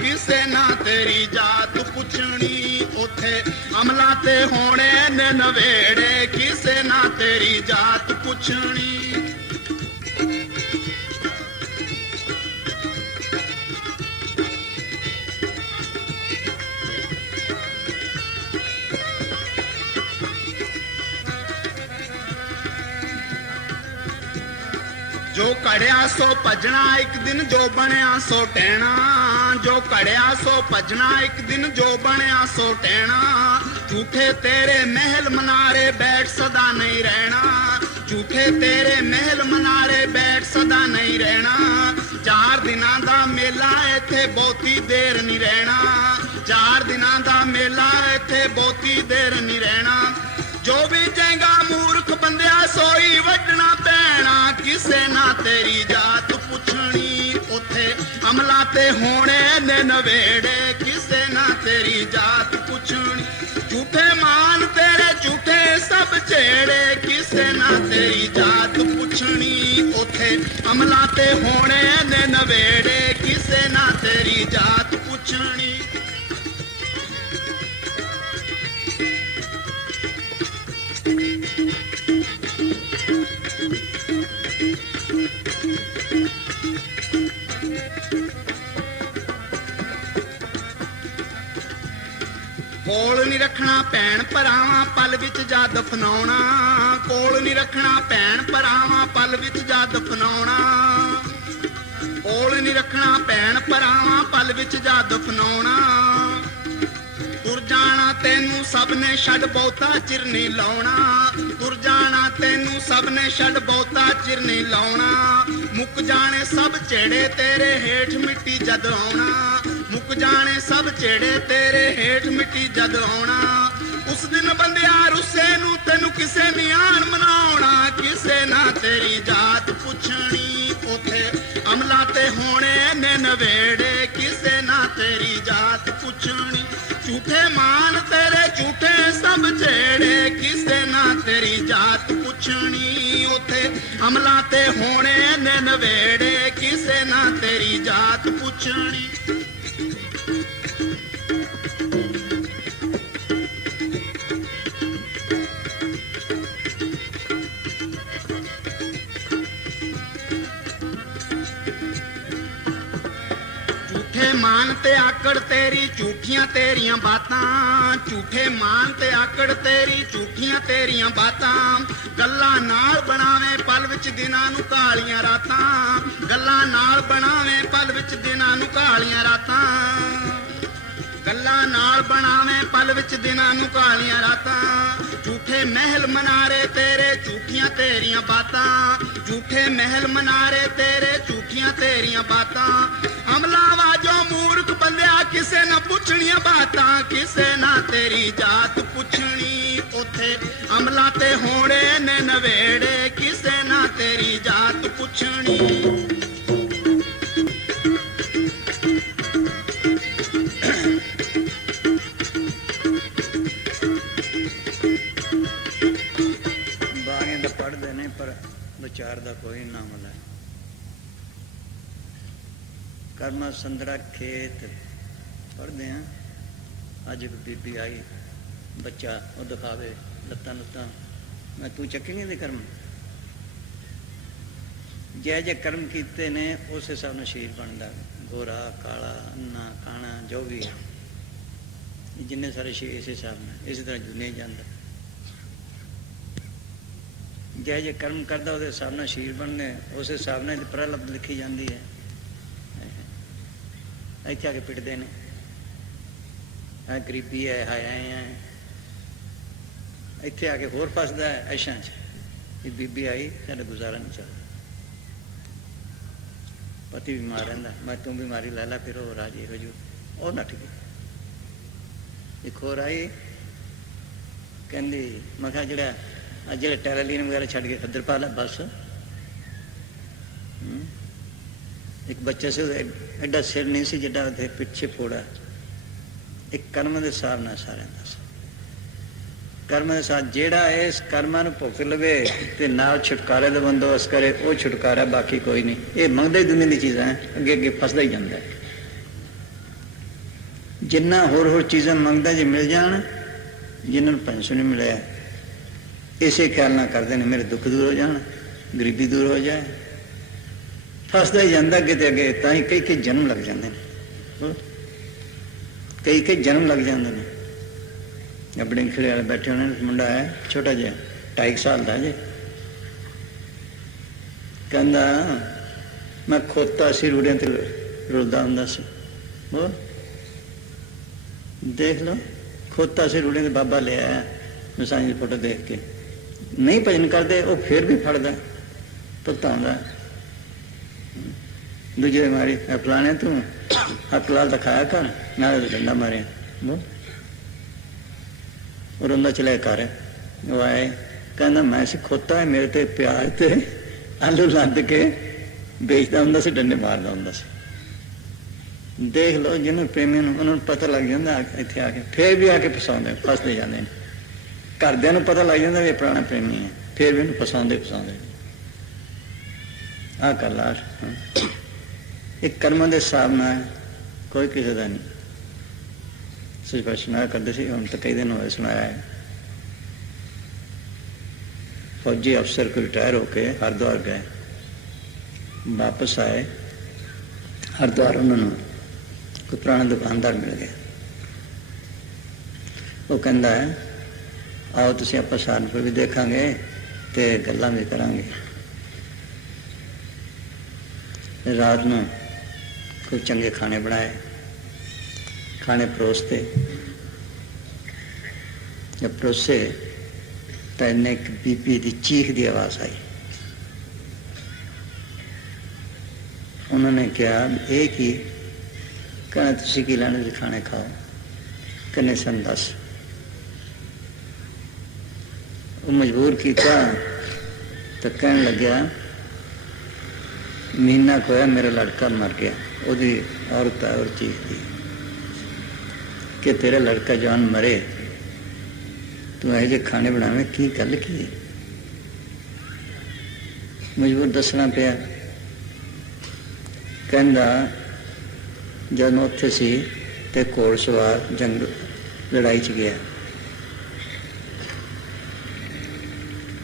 किसे ना तेरी जात पुछनी। उथे अमला ते होने ने नवेड़े किसे ना तेरी जात पुछनी। जो कड़िया सो भजना एक दिन जो बनया सो टहना। जो कड़िया सो भजना एक दिन जो बनया सो टहना। झूठे तेरे महल मनारे बैठ सदा नहीं रहना। झूठे तेरे महल मनारे बैठ सदा नहीं रहना। 4 दिनां दा मेला इत्थे बहुती देर नहीं रहना। 4 दिनां दा मेला इत्थे बहुती देर नहीं रहना। जो भी जाएगा मूर्ख बंदिया सोई वडना पैना किसे ना तेरी जात पुछनी। उथे अमला ते होने ने नवेड़े किसे ना तेरी जात पुछनी। झूठे मान तेरे झूठे सब छेड़े किसे ना तेरी जात पुछनी। उथे अमला ते होने ने नवेड़े किसे ना तेरी जात पुछनी। कोल नहीं रखना भैन भरावां पल विच जा दफनाउणा। कोल नहीं रखना भैन भरावां पल विच जा दफनाउणा। कोल नहीं रखना भैन भरावां पल विच जा दफनाउणा। तुर जाना तैनू सब ने छड़ बहुता चिर नहीं लाउणा। तुर जाना तैनू सब ने छड़ बहुता चिर नहीं लाउणा। मुक जाने सब चेड़े तेरे हेठ मिट्टी जद आउणा। मुक जाने सब चेड़े तेरे हेठ मिट्टी जद आउणा। उस दिन बंदिया रुस्से नू तैनू किसे नहीं आन मनाउणा किसे ना तेरी जात पुछनी। उथे अमला ते होने ने नवेड़े किसे ना तेरी जात पुछनी। झूठे मान तेरे झूठे सब छेड़े किसे ना तेरी जात पुछनी। उथे अमला ते होने ने नवेड़े किसे ना तेरी जात पुछनी। मान ते आकड़ तेरी झूठियां तेरियां बातां। झूठे मान ते आकड़ तेरी झूठियां तेरियां बातां। गल्लां नाल बनावे पल विच दिनां नू कालियां रातां। गल्लां नाल बनावे पल विच दिनां नू कालियां रातां। गल्लां नाल बनावे पल विच दिनां नू कालियां रातां। झूठे महल मनारे तेरे झूठियां तेरियां बातां। झूठे महल मनारे तेरे झूठियां तेरियां बातां। अमला वाजो मूर्ख बंदिया किसे ना पुछनियां बातां किसे ना तेरी जात पुछनी। उथे अमला ते होने ने नवेड़े किसे ना तेरी जात पुछनी। बाणियां दा पढ़दे ने पर विचार दा कोई ना मिला। कर्मा संदड़ा खेत पढ़ते हैं। अज एक बीबी आई बच्चा वो दिखावे लत्तां लुत्तां। मैं तू चक्की नहीं दे कर्म जै जै कर्म किए ने उस हिसाब से शरीर बनता। गोरा काला अन्ना काना जो भी है जिन्ने सारे शरीर इस हिसाब से इस तरह जुने जाता। जै जै कर्म करता उस हिसाब से शरीर बनने उस हिसाब से प्रलब्ध लिखी जाती है। इत्थे आके पिटते हैं गरीबी है हाय है। इत्थे आके होर फसदा है ऐशा च। बीबी आई साडा गुजारा नहीं चलता। पति बीमार रहिंदा मैं तू बीमारी लै ला फिर वो राजी हो जू और नठ गई। एक होर आई कहती मैं कहा जो टैरालीन वगैरह छड़ के खद्दर पा ला बस। एक बच्चे से एडा सिर नहीं सी जिड्डा पिछे फोड़ा। एक कर्म के हिसाब न सारे कर्म के साथ जेड़ा इस कर्मां नूं भुगत लवे ते नाल छुटकारे का बंदोबस्त करे वो छुटकारा बाकी कोई नहीं। ये मंगदे दुनिया की चीज़ां है अगे अगे फसदा ही जाता है। जिन्ना होर चीज़ां मंगदा जे मिल जान, जिन्होंने पेंशन नहीं मिले इसे ख्याल ना करते हैं मेरे दुख दूर हो जान, गरीबी दूर हो जाए, फसदा ही जाता किते अगे। तां ही कई जन्म लग जाते हैं, कई जन्म लग जाते हैं। अपने खिले वाले बैठे होने, मुंडा है छोटा जिहा 2.5 साल का जे, कहता मैं खोता सी रूढ़ियां ते रुलदा हुंदा सी। वो देख लो, खोता सी रूढ़ियां ते बाबा ले आया मिसाल की फोटो देख के। नहीं भजन करते वो फिर भी फड़दा भुगताउंदा। दूजे मारी फलाने तू हक लाल दिखाया कर, नाले डंडा मारे वो रोंदा चलिया कर। वो आए कहना मैं सी खोता है, मेरे ते प्याज ते आलू लद के बेचता हुंदा सी, डंडे मारदा हुंदा सी। देख लो जिन्होंने प्रेमियों उन्होंने पता लग जाता इत्थे आके, फिर भी आके फसाउंदे फसते जाते हैं। घरदियां नूं पता लग जाता भी पुराना प्रेमी है, फिर भी उन्हें फसाउंदे आ कर ला। एक कर्मां दे हिसाब नाल कोई किसी का नहीं। सच बात सुनाया करते थे, हम तो कई दिन होए सुनाया है। फौजी अफसर को रिटायर होके हरिद्वार गए, वापस आए हरिद्वार, उन्होंने कोई पुराना दुकानदार मिल गया। वो कहता है आओ तुसीं आपां सहारनपुर भी देखांगे ते गल्लां भी करांगे। रात में कोई चंगे खाने बनाए, खाने परोसते। जब परोसे तो इन्हें एक बीबी की चीख की आवाज़ आई। उन्होंने कहा एक ही कहना तुसीं की लैणे दे खाने खाओ, कन्ने सन दस। वो मजबूर किया तो कहने लग्या महीना को है मेरा लड़का मर गया, ओदी औरत और चीज थी कि तेरा लड़का जान मरे तू ऐसे खाने बनावे की गल की। मजबूर दसना पिया। कहंदा जब उत्थे सी ते घोड़ सवार जंग लड़ाई च गया,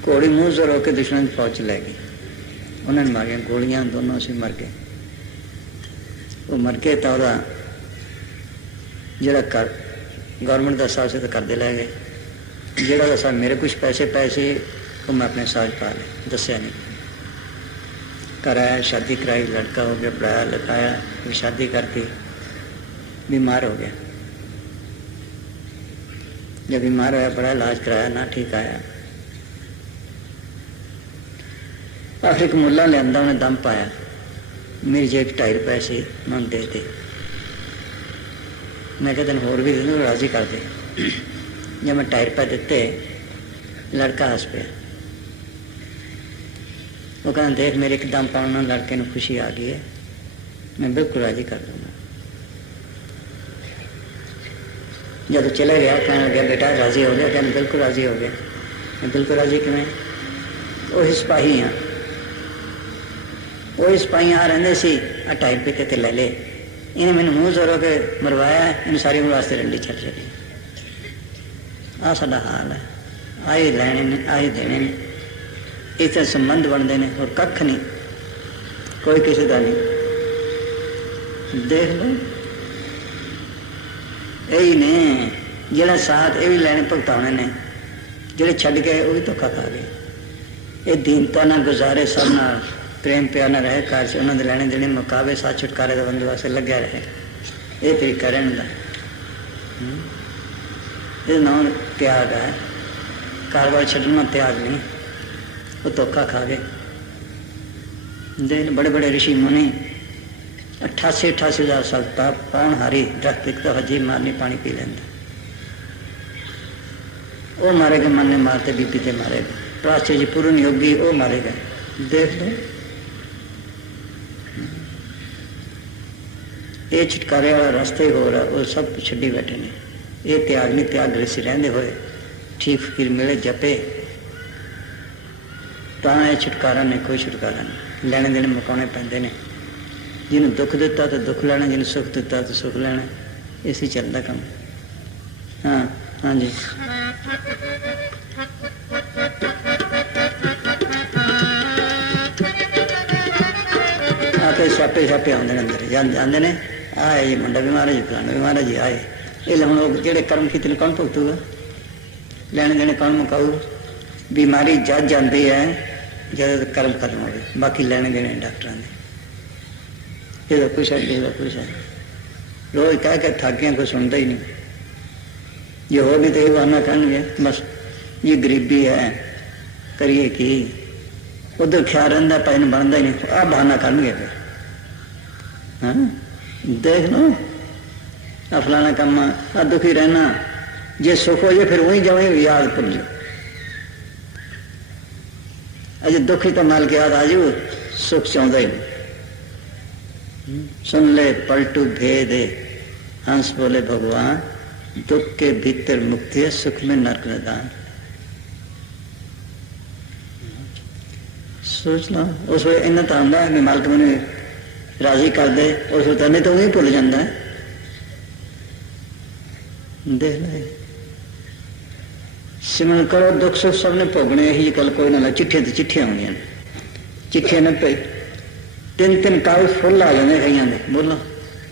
घोड़ी मुँह जोर होकर दुश्मन फौज लै गई, उन्होंने मारिया गोलियां, दोनों से मर गए। वो मर गए तो वह जरा कर गवर्नमेंट का साथ से तो करते लै गए, जोड़ा दसा मेरे कुछ पैसे पैसे वो मैं अपने साथ पा ले, दसिया नहीं। कराया, शादी कराई, लड़का हो गया, पढ़ाया लिखाया, फिर शादी करके बीमार हो गया। जब बीमार होया बड़ा इलाज कराया ना ठीक आया। आखिर मुला लिया, उन्हें दम पाया, मेरी जेब 2.5 रुपए से मैं दे दे। मैं क्या तेन होर भी दे दूँ, राजी कर दे। जब मैं 2.5 रुपए दिते लड़का हंस पे। वो कहना देख मेरे एक दम पाने लड़के को खुशी आ गई है, मैं बिल्कुल राजी कर दूँगा। जब चला गया कहने लगा बेटा राजी हो गया, कहना बिल्कुल राजी हो गया। मैं बिल्कुल राजी किवें, वही सिपाही हाँ, वही सिपाही आ रहे सी, 2.5 रुपये ते ले ले। इन्हें मैंने मुँह जोर के मरवाया, इन सारी उम्र वास्ते रंडी छड़ छड़ी। आ साडा हाल है, आई लैने ने आई देने ने, इतने संबंध बनते हैं और कख नहीं, कोई किसी का नहीं। देख लो यही ने जोड़ा साथ ये भी लैने भुगताने ने, जोड़े छड़ गए वो भी धोखा खा गए। ये दीनता ना गुजारे सब ना प्रेम प्यार न रहे घर से, उन्होंने लैने देने मुकाबले साथ छुटकारे का बंदोबस्त लग्या रहे। ये तरीका रहने का, ये नाम त्याग है। कारोबार छड़ना त्याग नहीं, वो धोखा खा गए। देख बड़े बड़े ऋषि मुनि 88,000 साल पाउन हारी दरख्त एक तो हजी मारनी पानी पी लेंदा, वो मारे गए, मन ने मारते बीपी ते मारे गए। प्राच्य जी पूर्ण योगी वो मारे गए। देख लो ये छुटकारे वाला रास्ते हो रहा, वो सब छड्डी बैठे ने। ये त्याग नहीं, त्याग गृहस्थी रहंदे होए ठीक फकीर मिले जपे तां ये छुटकारा ने, कोई छुटकारा नहीं। लैने देने मुकाने पैंदे ने, जिन्हें दुख दिता तो दुख लेना, जिन्हें सुख दिता तो सुख लेना। इसी चलता काम। हाँ हाँ जी। आके छापे छापे आते हैं अंदर जाते ने, आए जी मुंडा बीमार है जी, फलाना बीमार है जी, आए ये हम लोग जेड़े कर्म किए कौन भुगतूगा, लेने देने कौन मुकाऊ। बीमारी जज जाती है जब कर्म खत्म हो गए, बाकी लेने देने डॉक्टर ने। ये कुछ है, ये कुछ है, रोज कह के थक गया, कोई सुनता ही नहीं। ये हो भी तो ये बहाना करेंगे, बस ये गरीबी है करिए कि, उधर ख्याल रहा पैन बनता ही नहीं, आ बहाना करेंगे फिर। हाँ देख लो आ फलाना काम, आ दुखी रहना, जे सुख हो जाए फिर वहीं जाओ याद भूल जाओ। अजे दुखी तो माल के याद आ जाओ, सुख चाहता ही नहीं। सुन ले पलटू भेद हंस बोले भगवान, दुख के भीतर मुक्ति है, सुख में नरक निदान। सोच लो उस वे इन्ना तो आंदा है मालिक मैंने राजी कर दे, उस वे नहीं तो वही भुल जाता है। देख ले सिमरन करो, दुख सुख सबने भोगने, यही गल कोई ना। चिट्ठियां तो चिट्ठियां होंगे, चिट्ठियां ने पे तीन तीन कागज फुल आ जाते कई दे, बोलो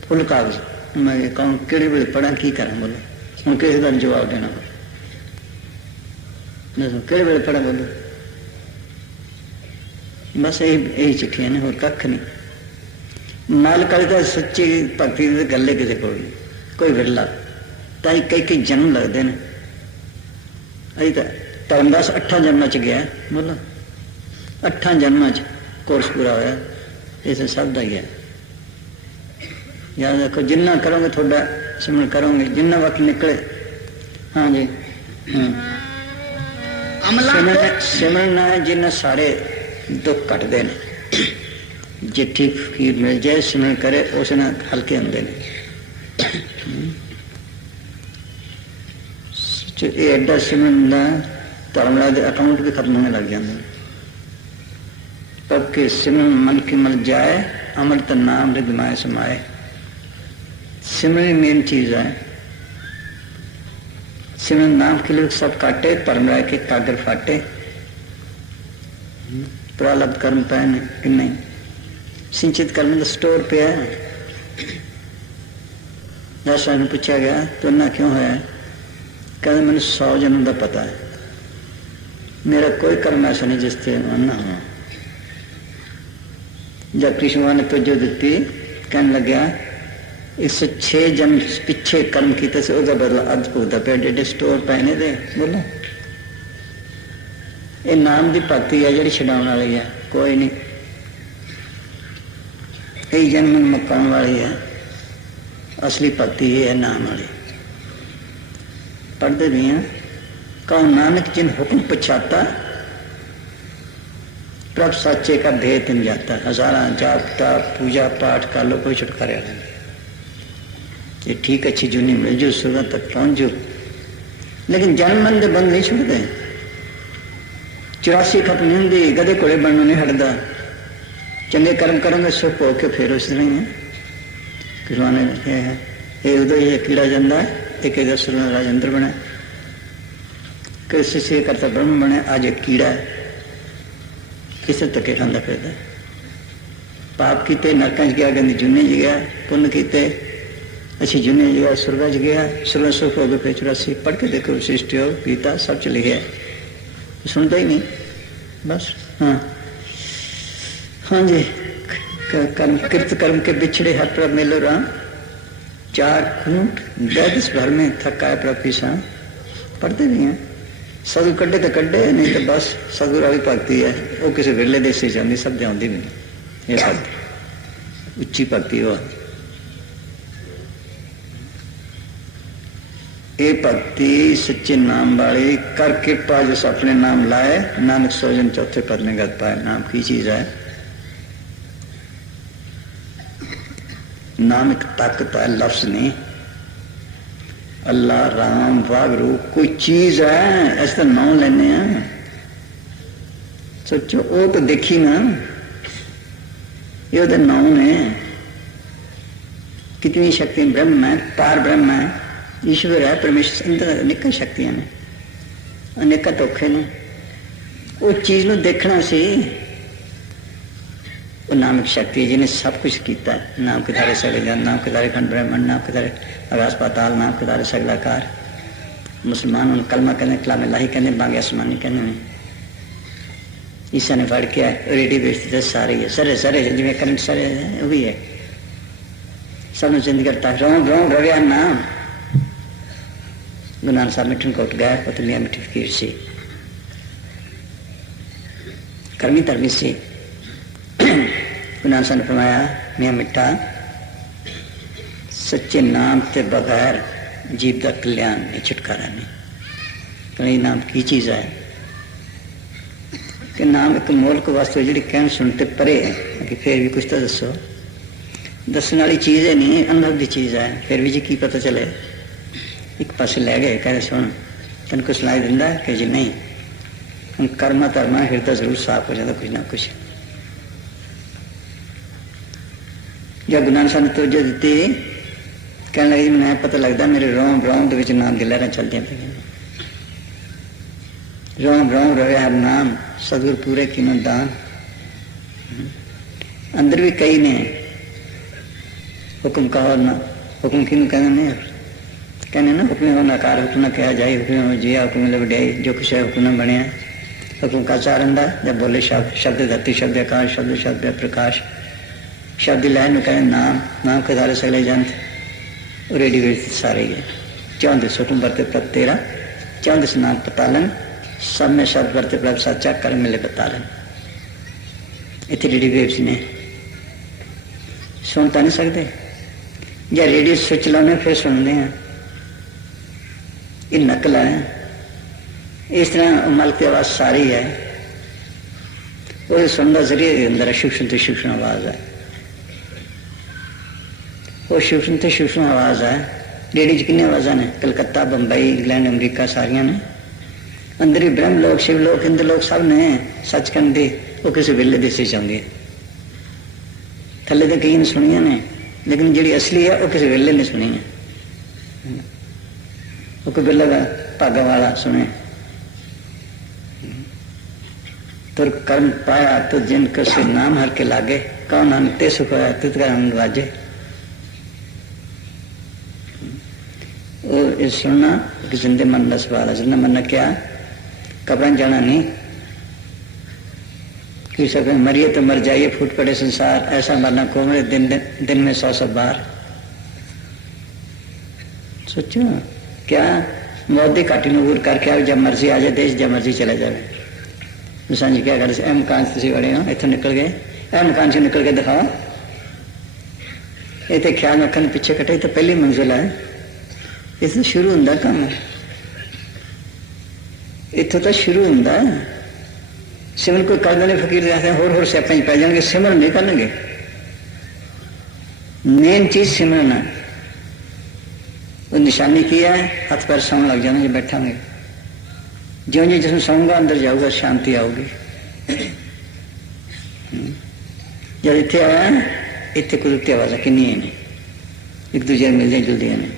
फुल कागज। मैं कहूँ कि वे पढ़ा की करा, बोलो हूँ किस का जवाब देना, दसो कि वे पढ़ा, बोलो बस यही चिट्ठियां ने, होर कख नहीं। मालिक वाली तो सच्ची भगती की गल किसी को कोई विरला, ताई कई कई जन्म लगते हैं। अभी तो धर्मदास 8 जन्म च गया, बोलो 8 जन्म च कोर्स पूरा होया, इस सब का ही है। याद रखो जिन्ना करोगे थोड़ा सिमरन करोगे, जिन्ना वक्त निकले। हाँ जी सिमरन है जिन्ना सारे दुख कटते हैं। जिठी फकीर मिल जाए सिमरन करे उस हल्के होंगे ने। ये एडा सिमरन का धर्मराज के अकाउंट भी खत्म होने लग जाते हैं। तब के सिमरन मन की मल जाए, अमृत नाम रिदमाए समाए। सिमरन मेन चीज है। सिमरन नाम के लिए सब काटे, धर्मराज के कागर फाटे। प्रारब्ध कर्म पे कि नहीं, सिंचित कर्म तो स्टोर पे है। दासा ने पूछा गया तो ना क्यों है, कहते मैंने 100 जन्म का पता है, मेरा कोई कर्म ऐसा नहीं जिससे ना हो। जब कृष्ण भगवान ने तोजो दी, कहने लगा 106 जन्म पिछे कर्म किए से उसका बदला अद्ध भुगता पे, एडे स्टोर पैने दे। बोलो ये नाम की भक्ति है जी छड़ाने वाली है, कोई नहीं। कई जन्म मुकाने वाली है, असली भक्ति ये है नाम वाली। पढ़ते भी हैं, कहो नानक जिन हुक्म पछाता, प्रभ साचे का भेद नहीं जाता। हजारा जाप ताप पूजा पाठ कर लो, कोई छुटकारे वाला नहीं। ये ठीक अच्छी जूनी मिल जो सुरत तक पहुंच जो, लेकिन जन्म मन के बंद नहीं छुटते। 84 खत्म नहीं होंगी, गधे घोड़े बनने नहीं हटता। चंगे कर्म करोगे सुख हो के फिर उस तरह ही है। किसाने ये उदो ही कीड़ा जाता है, एक असुर राजेंद्र बने, किसी से करता ब्रह्म बने, आज एक कीड़ा है, किसे धक्के खांदा फिरदा। पाप किते नरकां च गया, गंदी जुने च गया, पुण्य किते अच्छी जुने च गया, सुरगा च गया, सुरग सुख हो गए फिर 84। पढ़ के देखो वशिष्ठ योग गीता सब च लिखा है, सुनता ही नहीं बस। हाँ हाँ जी, कर्म कृत कर्म के बिछड़े हर प्रभ मिलो राम, 4 खूंट दैस भर में थकाए प्रभ की शान। पढ़ते भी हैं, सदु कड्डे तो कड्डे, नहीं तो बस सदगुर वाली भक्ति है, वो किसी विरले देश से आती, सब आती भी नहीं। ये भक्ति उच्ची भक्ति हो, ये भक्ति सच्चे नाम वाली कर कृपा जिस अपने नाम लाए, नानक सोजन चौथे पद में गत पाए। नाम की चीज है, नाम एक ताकत है, लफ्ज नहीं। अल्लाह राम वागरू कोई चीज है, ऐसा नाम लेने हैं। सोचो वो तो देखी ना, ये नाम ने कितनी शक्ति ब्रह्म है, पार ब्रह्म है, ईश्वर है, परमेश्वर, अंदर अनेक शक्तियां ने, अनेक धोखे ने। उस चीज को देखना सी, वो नाम एक शक्ति है जिन्हें सब कुछ किया। नाम के धारे सगले जन, नाम के धारे खंड ब्रह्मंड, नाम के धारे आकाश पाताल, नाम के धारे सगलाकार। मुसलमान उन कलमा कहने, कलाम इलाही कहने, बांगे आसमानी कहने। ईसा ने फड़ के रेडी बेचते सारे है, सरे सरे जिम्मे करंट सरे वो भी है, सब जिंदगी करता है। रोम रोम रव्या नाम गुरु नानक साहब मिठन कोट गया, पतलियां मिठी फकीर सी, कर्मी धर्मी सी। गुरु नानक साहब ने फरमाया, मियां मिठा सच्चे नाम ते बगैर जीव का कल्याण नहीं, छुटकारा नहीं। कहीं नाम की चीज है कि नाम एक मोलक वास्तु जी कहन सुनते परे है कि फिर भी कुछ तो दसो, दसन वाली चीज है नहीं, अनुभव की चीज है। फिर भी जी की पता चले, एक पासे लै गए, कह सुन तेन कुछ सुनाई दिंदा कि जी नहीं, हम कर्मा धर्मा हृदय जरूर साफ हो जाता कुछ ना कुछ। जब गुरु नानक साहब ने तवज्जो दी, कहने लगे मैं पता लगता मेरे रोम रोम के नाम की लहर चलती पे, रोम रोम रवे हर नाम सदगुर पूरे कीमत दान। अंदर भी कई ने हुक्म कहो ना, हुक्म किनू कहने ना, हुक्म हो नकार, हुक्म न कहा जाए, हुक्म हो जिया, हुक्म ले वड्याई, जो कुछ है हुक्म न बनया। हुक्म का चारण दा जब बोले शब्द, शब्द धरती, शब्द आकाश, शब्द शब्द प्रकाश, शब्द लहन कहे नाम, नाम के धारे सगले जंत रेडी वेट सारे है। चाहते सुकुम बरते प्रभ तेरा, चाहते स्नान पतालन, सब में शब्द बरते प्रभ सच्चा, कर मिले बतालन। इतने रेडी वेव्स ने सुन तो नहीं सकते, या रेडियो स्विच लाने फिर सुनते हैं, ये नकल है। इस तरह मल की आवाज सारी है, वो सुनने का जरिए अंदर सूक्ष्म से सूक्ष्म आवाज है, वो सूक्ष्म से सूक्ष्म आवाज है। रेडियो च कितनी आवाजा ने, कलकत्ता, बंबई, इंग्लैंड, अमरीका सारिया ने। अंदर ही ब्रह्म लोक, शिव लोक, इंद्र लोक सब ने सच कहने दी, वो किसी वेले दिसी चाहती है। थले तो कई ने सुनिया ने, लेकिन जी असली है वो किसी वेले ने सुनी है, वो कोई वेले का भागा वाला सुने। तुर कर्म पाया तो जिन कसे नाम हर के लागे, कौन अंते सुख होया तित का आनंद वाजे। वो सुनना कि जिंदे मन का सवाल है, जिंदा मन क्या कब्र जाना नहीं कि सब मरिए तो मर जाइए, फूट पड़े संसार, ऐसा मरना को मेरे दिन में 100 बार। सोचो क्या मौत की घाटी में दूर करके आओ, जब मर्जी आ जाए देश, जब मर्जी चले जाए। तुसा जी क्या कर, ए मकान से बड़े हो, इतों निकल गए, ए मकान से निकल के दिखाओ। ये तो ख्याल रखने पिछे कटे तो पहली मंजिल है, इस शुरू होंगे काम, इतों तो शुरू होंगे। सिमरन कोई कर देने फकीर रहते हैं, होर स्यापा पै जाएंगे, सिमरन नहीं करेंगे। मेन चीज सिमरन है, वो निशानी की है, हाथ पैर सौन लग जाएंगे, बैठांगे ज्यों जी जिसमें सौंगा अंदर जाऊगा शांति आऊगी। जब इतने आया इतने कुदरती आवाजा किन्नी है, एक दूसरे मिल जाए जुलदी ने।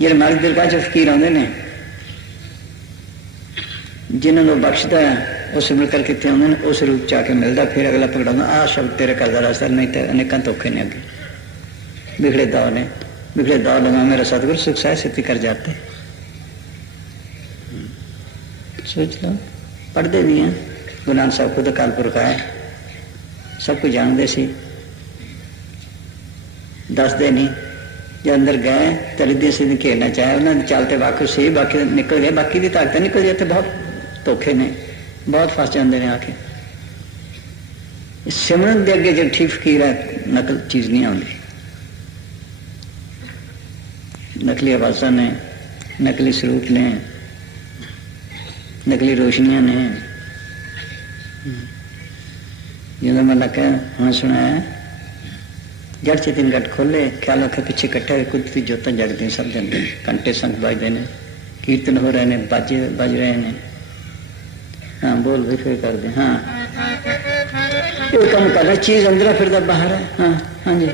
जो मालिक दरगाह च फकीर आते हैं, जिन्होंने बख्शता है वो सिमर करके इतने आते हैं, उस रूप च आके मिलता, फिर अगला पकड़ा आ शब्द तेरे करता रास्ता, नहीं तो अनेक धोखे ने अगे बिगड़े दौर ने, बिगड़े दौर लगा मेरा सतगुरु सुख सह सिद्धि कर जाते। सोच लो, पढ़ते नहीं हैं। गुरु नानक साहब खुद अकाल पुरख है, सब कुछ जानते सी, दसते नहीं। जो अंदर गए तो रिद्धि सिद्धि खेलना चाहे, उन्होंने चलते वाकु से बाकी निकल गए, बाकी की ताकत निकल गई तो बहुत धोखे ने, बहुत फस जाते हैं आके। सिमरन के अगे जो ठीक फकीर है, नकल चीज नहीं आती। नकली आवाजा ने, नकली स्वरूप ने, नकली रोशनियां ने। जो मैं लगा हाँ सुनाया, जड़ से 3 गट खोले, ख्याल रखे पीछे कट्ठे हुए कुदरती जोतां जगदी सब जगते, घंटे संख बजते हैं, कीर्तन हो रहे हैं, बाजे बज रहे हैं। हाँ बोल भी फिर कर दे। हाँ ये काम कर रहा, चीज अंदर फिर बाहर है। हाँ हाँ जी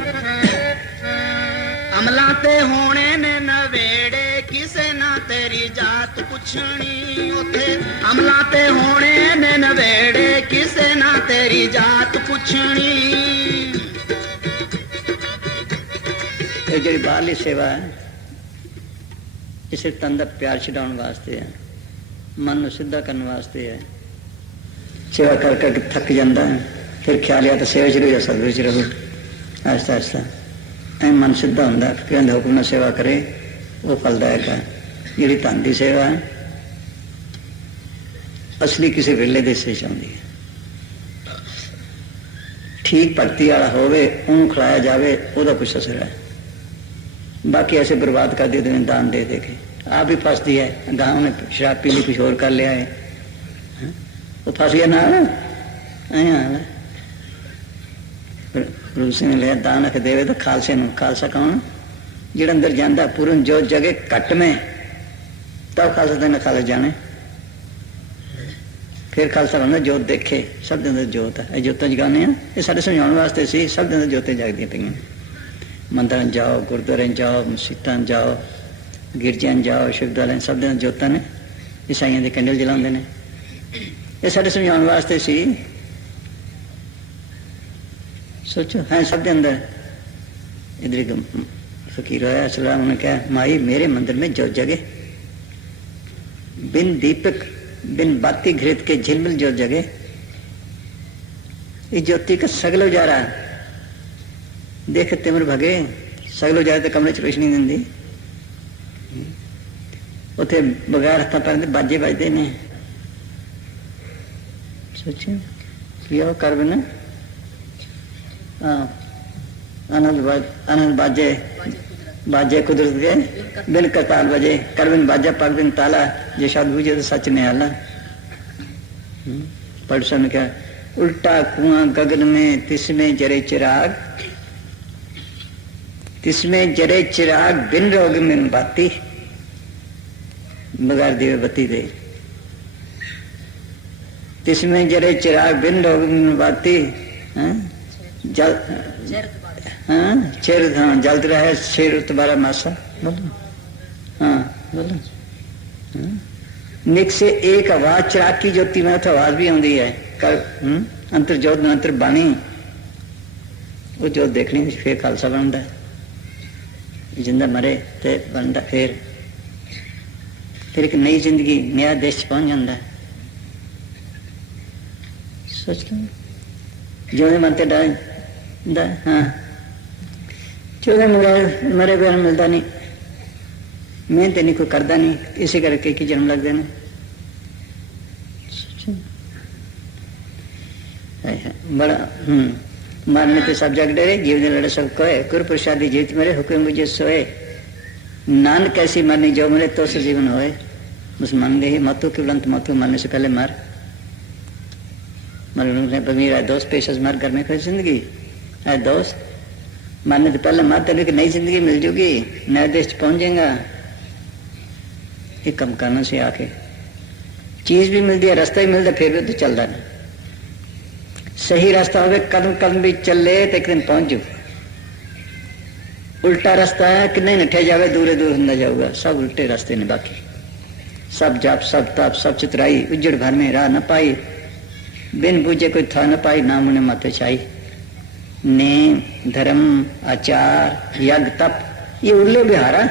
ਅਮਲਾਂ ਤੇ ਹੋਣੇ ਨੇ ਨਵੇੜੇ ਕਿਸੇ ਨਾ ਤੇਰੀ ਜਾਤ ਪੁੱਛਣੀ ਉੱਥੇ ਅਮਲਾਂ ਤੇ ਹੋਣੇ ਨੇ ਨਵੇੜੇ ਕਿਸੇ ਨਾ ਤੇਰੀ ਜਾਤ ਪੁੱਛਣੀ ਇਹ ਜਿਹੜੀ ਬਾਹਰਲੀ ਸੇਵਾ ਹੈ ਇਸੇ ਤਨ ਦਾ ਪਿਆਰ ਛਡਾਉਣ ਵਾਸਤੇ ਹੈ ਮਨ ਨੂੰ ਸਿੱਧਾ ਕਰਨ ਵਾਸਤੇ ਹੈ ਸੇਵਾ ਕਰ ਕਰਕੇ ਥੱਕ ਜਾਂਦਾ ਹੈ ਫਿਰ ਖਿਆਲ ਆ ਤਾਂ ਸੇਵਾ ਸ਼ੁਰੂ ਜਾਂ ਸਤਿਗੁਰੂ ਚ ਰਹੋ ਆਹਿਸਤਾ ਆਹਿਸਤਾ ਐ ਮਨ ਸਿੱਧਾ ਹੁੰਦਾ ਕਹਿੰਦੇ ਹੁਕਮ ਨਾਲ ਸੇਵਾ ਕਰੇ ਉਹ ਫਲਦਾਇਕ ਹੈ ਜਿਹੜੀ ਧਨ ਦੀ ਸੇਵਾ ਹੈ ਅਸਲੀ ਕਿਸੇ ਵੇਲੇ ਦੇ ਸੇ ਚਾਹੁੰਦੀ ਹੈ ਠੀਕ ਭਗਤੀ ਵਾਲਾ ਹੋਵੇ ਉਹਨੂੰ ਖਿਲਾਇਆ ਜਾਵੇ ਉਹਦਾ ਕੁਛ ਅਸਰ ਹੈ बाकी ऐसे बर्बाद कर दिए तो दान दे दे के आप भी फंसती है गाँव में शराब पी ली कुछ और कर लिया है वो फंस गया ना रूसी ने लिया दान रख देवे तो खालसे खालसा कौन जो अंदर जाता पूर्ण जोत जगे कट में तब खालसा दिन खालस जाने फिर खालसा बनता जोत देखे सब दिन जोत है जोतां जगाने ये साढ़े समझाने वास्ते सी सब दिन जोतें जगदियां पईयां मंदिर जाओ गुरुद्वारे जाओ मसीतां जाओ गिरजां जाओ शिवदाले सब दिन जोतां ने ईसाइयां दे कैंडल जलाउंदे ने ये साडे समझाउण वास्ते सी सोचो है सब दे अंदर इधर एक फकीर होया सलाम उन्होंने कहा माई मेरे मंदिर में जोत जगे बिन दीपक बिन बाती घृत के झिलमिल जोत जगे इस ज्योति का सगलो जा रहा देख तिमर भगे सगलो जाए तो कमरे च रोशनी दिंदी उत्थे बगैर हत्थां पैरां दे बाजे बजदे ने सोचो पिया कर बिना आनंद बाजे बाजे कुदरत के बिन करताल बजे कर बिन बाजा पग बिन ताला जे शब्द बूझे तो सच नियाला पढ़ में क्या उल्टा कुआं गगन में तिसमें जरे चिराग तिसमें जरे चिराग बिन रोग में बाती बगैर दिवे बत्ती दे तिसमें जरे चिराग बिन रोग में बाती जल चेर हाँ जलत रहे शेर तुम्हारा मासा बोलो हाँ बोलो निक से एक आवाज चिराग की ज्योति में तो आवाज भी आती है कर अंतर जोत में अंतर बाणी वो जोत देखनी फिर खालसा बनता है जिंदा मरे तो बनता फिर एक नई जिंदगी नया देश पहुंच जाता है सोच लो जो मनते डाल हाँ चौदह मरे बगैर मिलता नहीं मेहनत नहीं कोई करता नहीं इसी करके की जन्म लगते हैं बड़ा मारने पे सब जग डरे जीव ने लड़े सब कोए गुरु प्रसादी जीत मेरे हुक्म मुझे सोए नान कैसी मरनी जो मरे तो से जीवन होए बस मान गई मतों के बुलंद मतों मरने से पहले मर मेरा दोस्त पेशस मर घर में कोई जिंदगी है दोस्त मरने से पहले मर तेरे की नई जिंदगी मिल जाएगी नए देश पहुंच जाएगा एक कम करने से आके चीज भी मिलती है रास्ता ही मिलता फिर भी तो चलता नहीं सही रास्ता हो कदम कदम भी चले तो एक दिन पहुंच जाओ उल्टा रास्ता है कि नहीं नठे जावे दूरे दूर होता जाऊगा सब उल्टे रास्ते ने बाकी सब जाप सब ताप सब चितराई उजड़ भर में राह न पाई बिन बूझे कोई था न पाई नाम उन्हें माथे छाई नेम धर्म आचार यज्ञ तप ये उल्ले बिहारा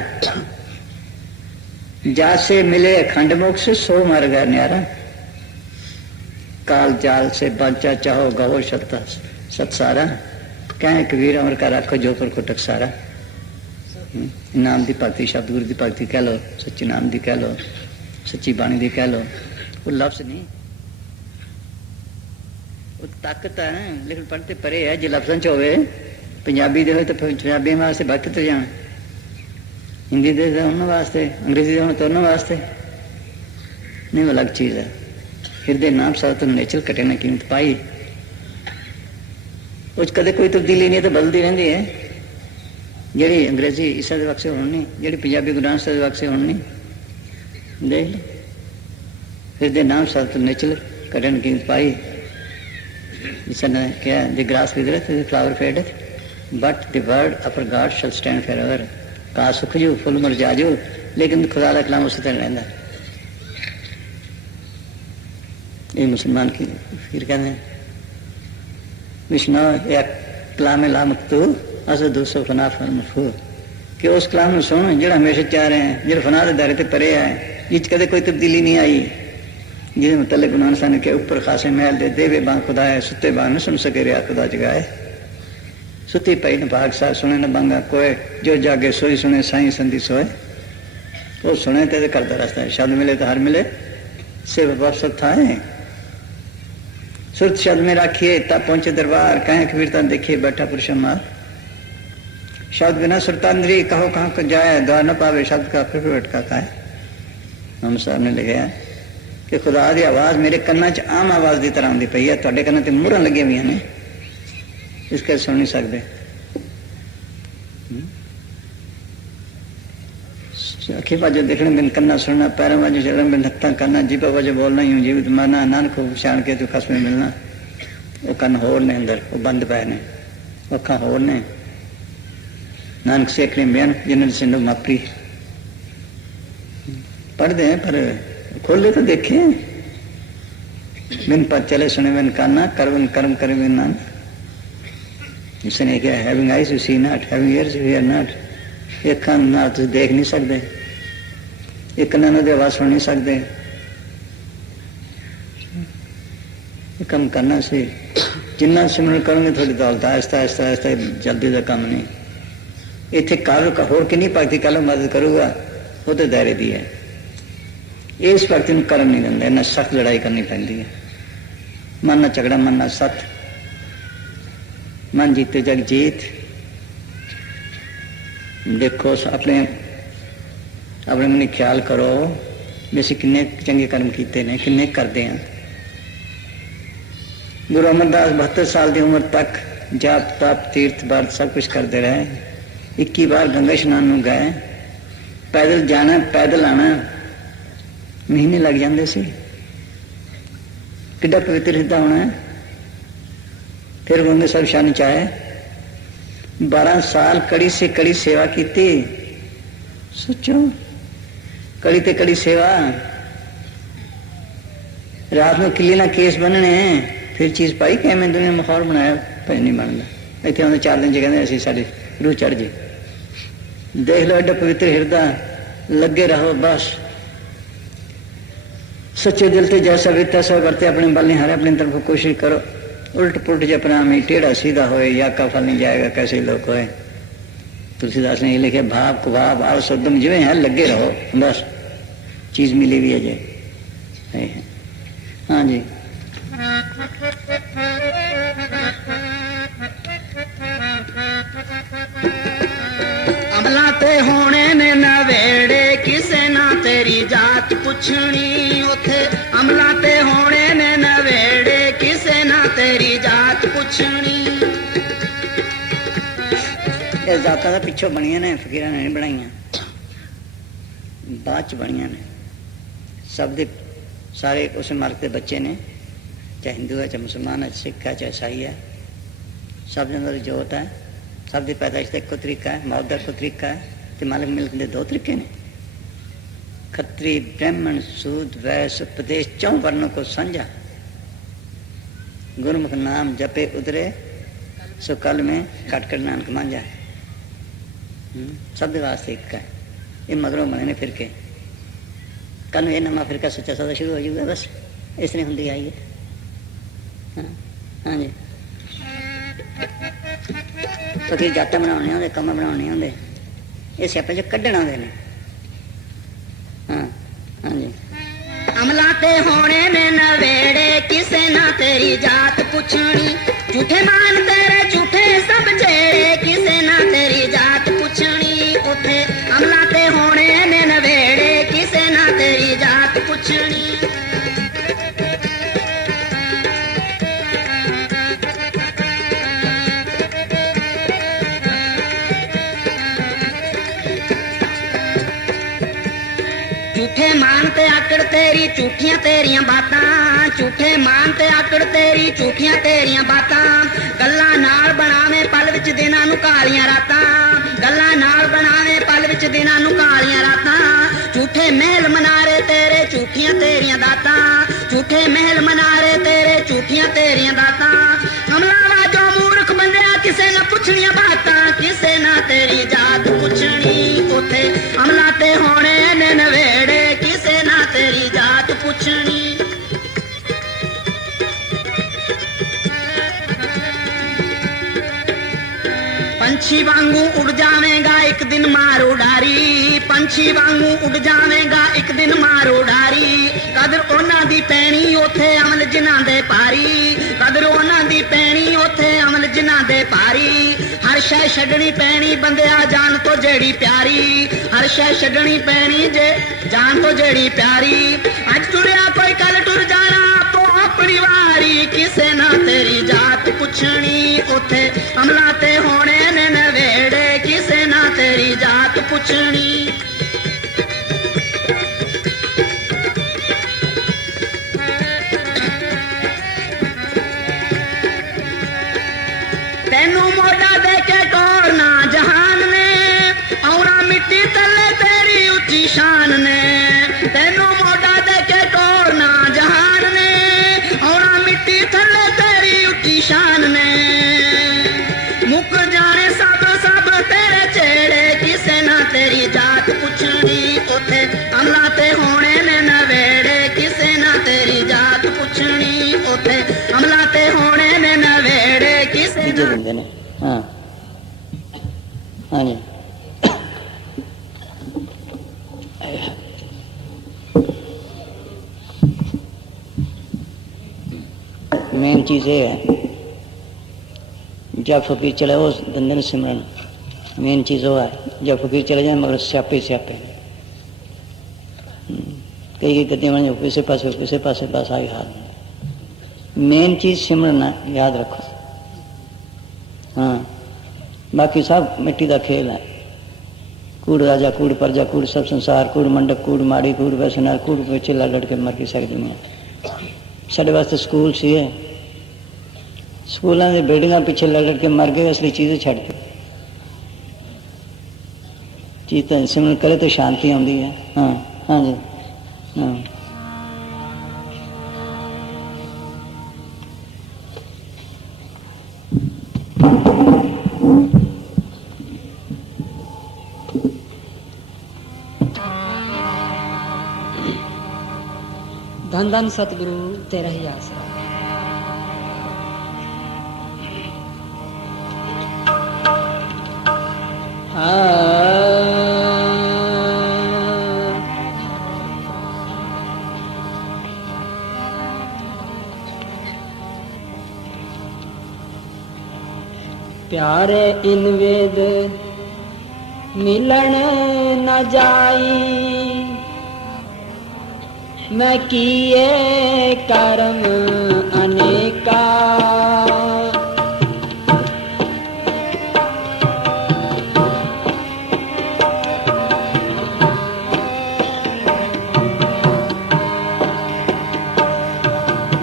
जा से मिले अखंड मोक्ष सो मर गया न्यारा काल जाल से बचा चाहो गवो सतसारा कहें कबीर अमर का रखो जो पर को टकसारा नाम दी भगती शब्द गुरु दी भगती कह लो सच्ची नाम दी कह लो सच्ची बाणी दी कह लो वो लफ्ज नहीं वो ताकत है लेकिन पढ़ते परे है जो लफ्जों च होवे पंजाबी दे तो पंजाबी वास्ते बाकी तो जान हिंदी दे उन्होंने वास्ते अंग्रेजी दे तो उन्होंने वास्ते नहीं वो अलग चीज़ है हृदय नाम साथ नेचर कटे ने कीमत पाई उस कदे कोई तब्दीली नहीं तो बदलती रहती है जी अंग्रेजी ईसा के बक्से होनी जी पंजाबी गुरु नानक साहब के बक्से होनी देख लो हृदय नाम साथ नेचर कटे ने कीमत पाई ईसा ने क्या the grass withereth the flower fadeth but the word of God shall stand for ever. कहा सुख जू फुल मुरझा जू, लेकिन खुदा का कलाम उसी तरह रहता। ये मुसलमान की फिर कहते हैं विष्णु या कलाम ला मकतू अस दूसो फना फरमफू, कि उस कलाम में सुनो जो हमेशा चाह रहे हैं, जो फना के दायरे ते परे है, जिस कदे कोई तब्दीली नहीं आई। जिस मुतल्लिक गुनाह सन के ऊपर खासे महल दे देवे बां खुदा है, सुते बां न सुन सके रिया खुदा जगाए। सुती पई न भाग सा सुने न बांगा कोई, जो जागे सोई सुने साईं संदी सोए। वो सुने ते करता रास्ता है, शब्द मिले तो हर मिले से वापस था है। सुरत शब्द में राखिए तब पहुंचे दरबार, कहें कबीरता देखिए बैठा पुरुष मार। शब्द बिना सुरतांद्री कहो कहाँ को जाए, द्वार न पावे शब्द का फिर भटका का है। हम साहब ने लिखा है कि खुदा की आवाज़ मेरे कन्ना च आम आवाज़ की तरह आती पई है, तुहाडे कन्ना ते मुहरां लगी हुई ने, इसके सुन नहीं सकते। अखी बाजो देखने बिन कन्ना सुनना, पैरों बाजो चलना बिन हत्था करना, जीपा बाजो बोलना यूं जीवित मारना, नानक को पछाण के तू खस में मिलना। वो कन्न होर ने अंदर, वो बंद पै ने, अखा होर ने। नानक सेखने बयान जिन्होंने सिंधु मापरी पढ़ते हैं पर खोले तो देखे। बिन पद चले सुने बिन काना, कर बिन कर्म करे बिन नान। इसने क्या having eyes you see not, having ears you hear not. एक कान ना तुम देख नहीं सकते, एक कन्ना की आवाज सुन नहीं सकते। कम करना से जिन्ना सिमरन करोगे थोड़ी दौलत आहिस्ता आहिस्ता आहिस्ता, जल्दी का काम नहीं। इतने काल होर कि नहीं भगती कल मदद करूगा, वो तो दायरे दी है। इस भगती में कर्म नहीं देंगे, इन्ना सख्त लड़ाई करनी पैंती है। मन ना झगड़ा, मन ना सत, मन जीते जग जीत। देखो अपने अपने मन ख्याल करो भी असीं किन्ने चंगे कर्म किए ने, किन्ने करते हैं। गुरु अमरदास 72 साल की उम्र तक जाप तप तीर्थ व्रत सब कुछ करते रहे। 21 बार गंगा स्नान गए, पैदल जाना पैदल आना महीने लग जाते सी। किड्डा पवित्र हृदय होना है। फिर गंगा साहब शान चाहे 12 साल कड़ी से कड़ी सेवा की। सोचो कड़ी ते कड़ी सेवा, रात में किले ना केस बनने, फिर चीज पाई कि मैं दुनिया मखौल बनाया भाई नहीं बनता। इतने आते 4 दिन च कहते ऐसी साड़ी रूह चढ़ जे। देख लो एडा पवित्र हृदय, लगे रहो बस। सच्चे दिल से जैसा भी तैसा करते, अपने बल नहीं हारे, अपनी तरफ कोशिश करो। उल्ट पुलट जपना में टेढ़ा सीधा होए या का फल नहीं जाएगा, कैसे लोग होए। तुलसीदास ने ये लिखे भाव कुभाव आलस उद्यम जिवें है लगे रहो बस, चीज मिली भी है जे। हाँ जी अमला ते होने ने नवेड़े, किसे ना तेरी जात पुछनी। उथे अमला ते होने ने नवेड़े, किसे ना तेरी जात पुछनी। ये जाता तो पिछों बनिया ने, फकीर ने नहीं बनाइया, बाद च बनिया ने। सब दे सारे उस मार्ग के बच्चे ने, चाहे हिंदू है चाहे मुसलमान है, सिख है चाहे ईसाई है, सब के अंदर जोत है। सब की पैदाइश का एको तरीका है, मौत का एको तरीका है, तो मालिक मिल्क के 2 तरीके ने। खत्री ब्राह्मण सूद वैश्य उपदेश 4 वर्णों को समझा। गुरमुख नाम जपे उतरे, सो कल में कट कर नानक मांझा। सब वास्ते एक है। ये मगरों बने ने फिरके, कल ये नवा फिरका सच्चा सौदा शुरू हो जाएगा। बस इस तरह होंगी आई है। हाँ जी फकीर जाटा बनाने आते, कम बनाने आते, ये स्यापे च कढ़ना आते ने। हाँ हाँ जी अमला ते होने ने नवेड़े, किसे ना तेरी जात पुछनी। झूठे मान तेरे झूठे सब जेड़े, किसे ना तेरी जात पुछनी। उठे अमला ते होने ने नवेड़े, किसे ना तेरी जात पुछनी। झूठे मान ते आकड़ तेरी झूठियां तेरियां बातां, झूठे मान ते आकड़ तेरी झूठियां तेरियां बातां। गल्लां नाल बनावे पल विच दिनां नूं कालियां रातां गल्लां नाल बनावे पल विच दिनां नूं कालियां रातां झूठे महल मनारे तेरे झूठियां तेरियां दातां झूठे महल मनारे तेरे झूठियां तेरियां दातां अमला जो मूर्ख बंदिया किसे ना पुछनियां बातां किसे ना तेरी जात पुछनी उथे अमला ते होने ने नवेड़े किसे ना तेरी जात पुछनी पंछी वांगू उड़ जावेगा एक दिन मारो डारी पंछी वांगू उड़ जावेगा एक दिन मारो डारी कदर ओना दी पैनी उथे अमल जिन्हां दे पारी कदर ओना दी पैनी उथे अमल जिन्हां दे पारी हर शै छड्डनी पैनी बंदिया जान तो जेड़ी प्यारी हर शै छड्डनी पैनी जे जान तो जेड़ी प्यारी अज टुरिया कोई कल टुर जाना तो अपनी वारी किसे ना तेरी जात पुछनी उथे अमला ते होने ने नवेड़े किसे ना तेरी जात पुछनी तेनू मोटा दे के टोरना जहान ने औना मिट्टी तले तेरी उच्ची शान ने तेनू मोटा दे के टोरना जहान ने औना मिट्टी थले तेरी उच्ची शान ने मुक जाने सब सब तेरे चेड़े किसे ना तेरी जात पुछनी उथे अमला ते होने ने नवेड़े किसे ना तेरी जात पुछनी उथे अमला ते होने ने नवेड़े किसे ना बंदे ने हाँ हाँ जी मेन चीज़ ये है जब फकीर चले वो धंधे में सिमरन मेन चीज़ वो है जब फकीर चले जाए मगर स्यापे स्यापे कई गद्दियाँ बन किसी पास बस आई हाथ मेन चीज़ सिमरन है याद रखो हाँ बाकी सब मिट्टी का खेल है कूड़ राजा कूड़ प्रजा कूड़ सब संसार कूड़ मंडप कूड़ माड़ी कूड़ वैसनार कूड़ पीछे लड़ के मर गई सारी दुनिया साढ़े वास्ते स्कूल सी है स्कूलों के बिल्डिंग पीछे लड़ के मर गए असली चीज़ें छड़ के चीज तो सिमरन करे तो शांति आती है हाँ हाँ जी हाँ धन धन सतगुरु तेरा ही आसरा प्यारे इन वेद मिलन न जाई मैं किए कर्म अनेका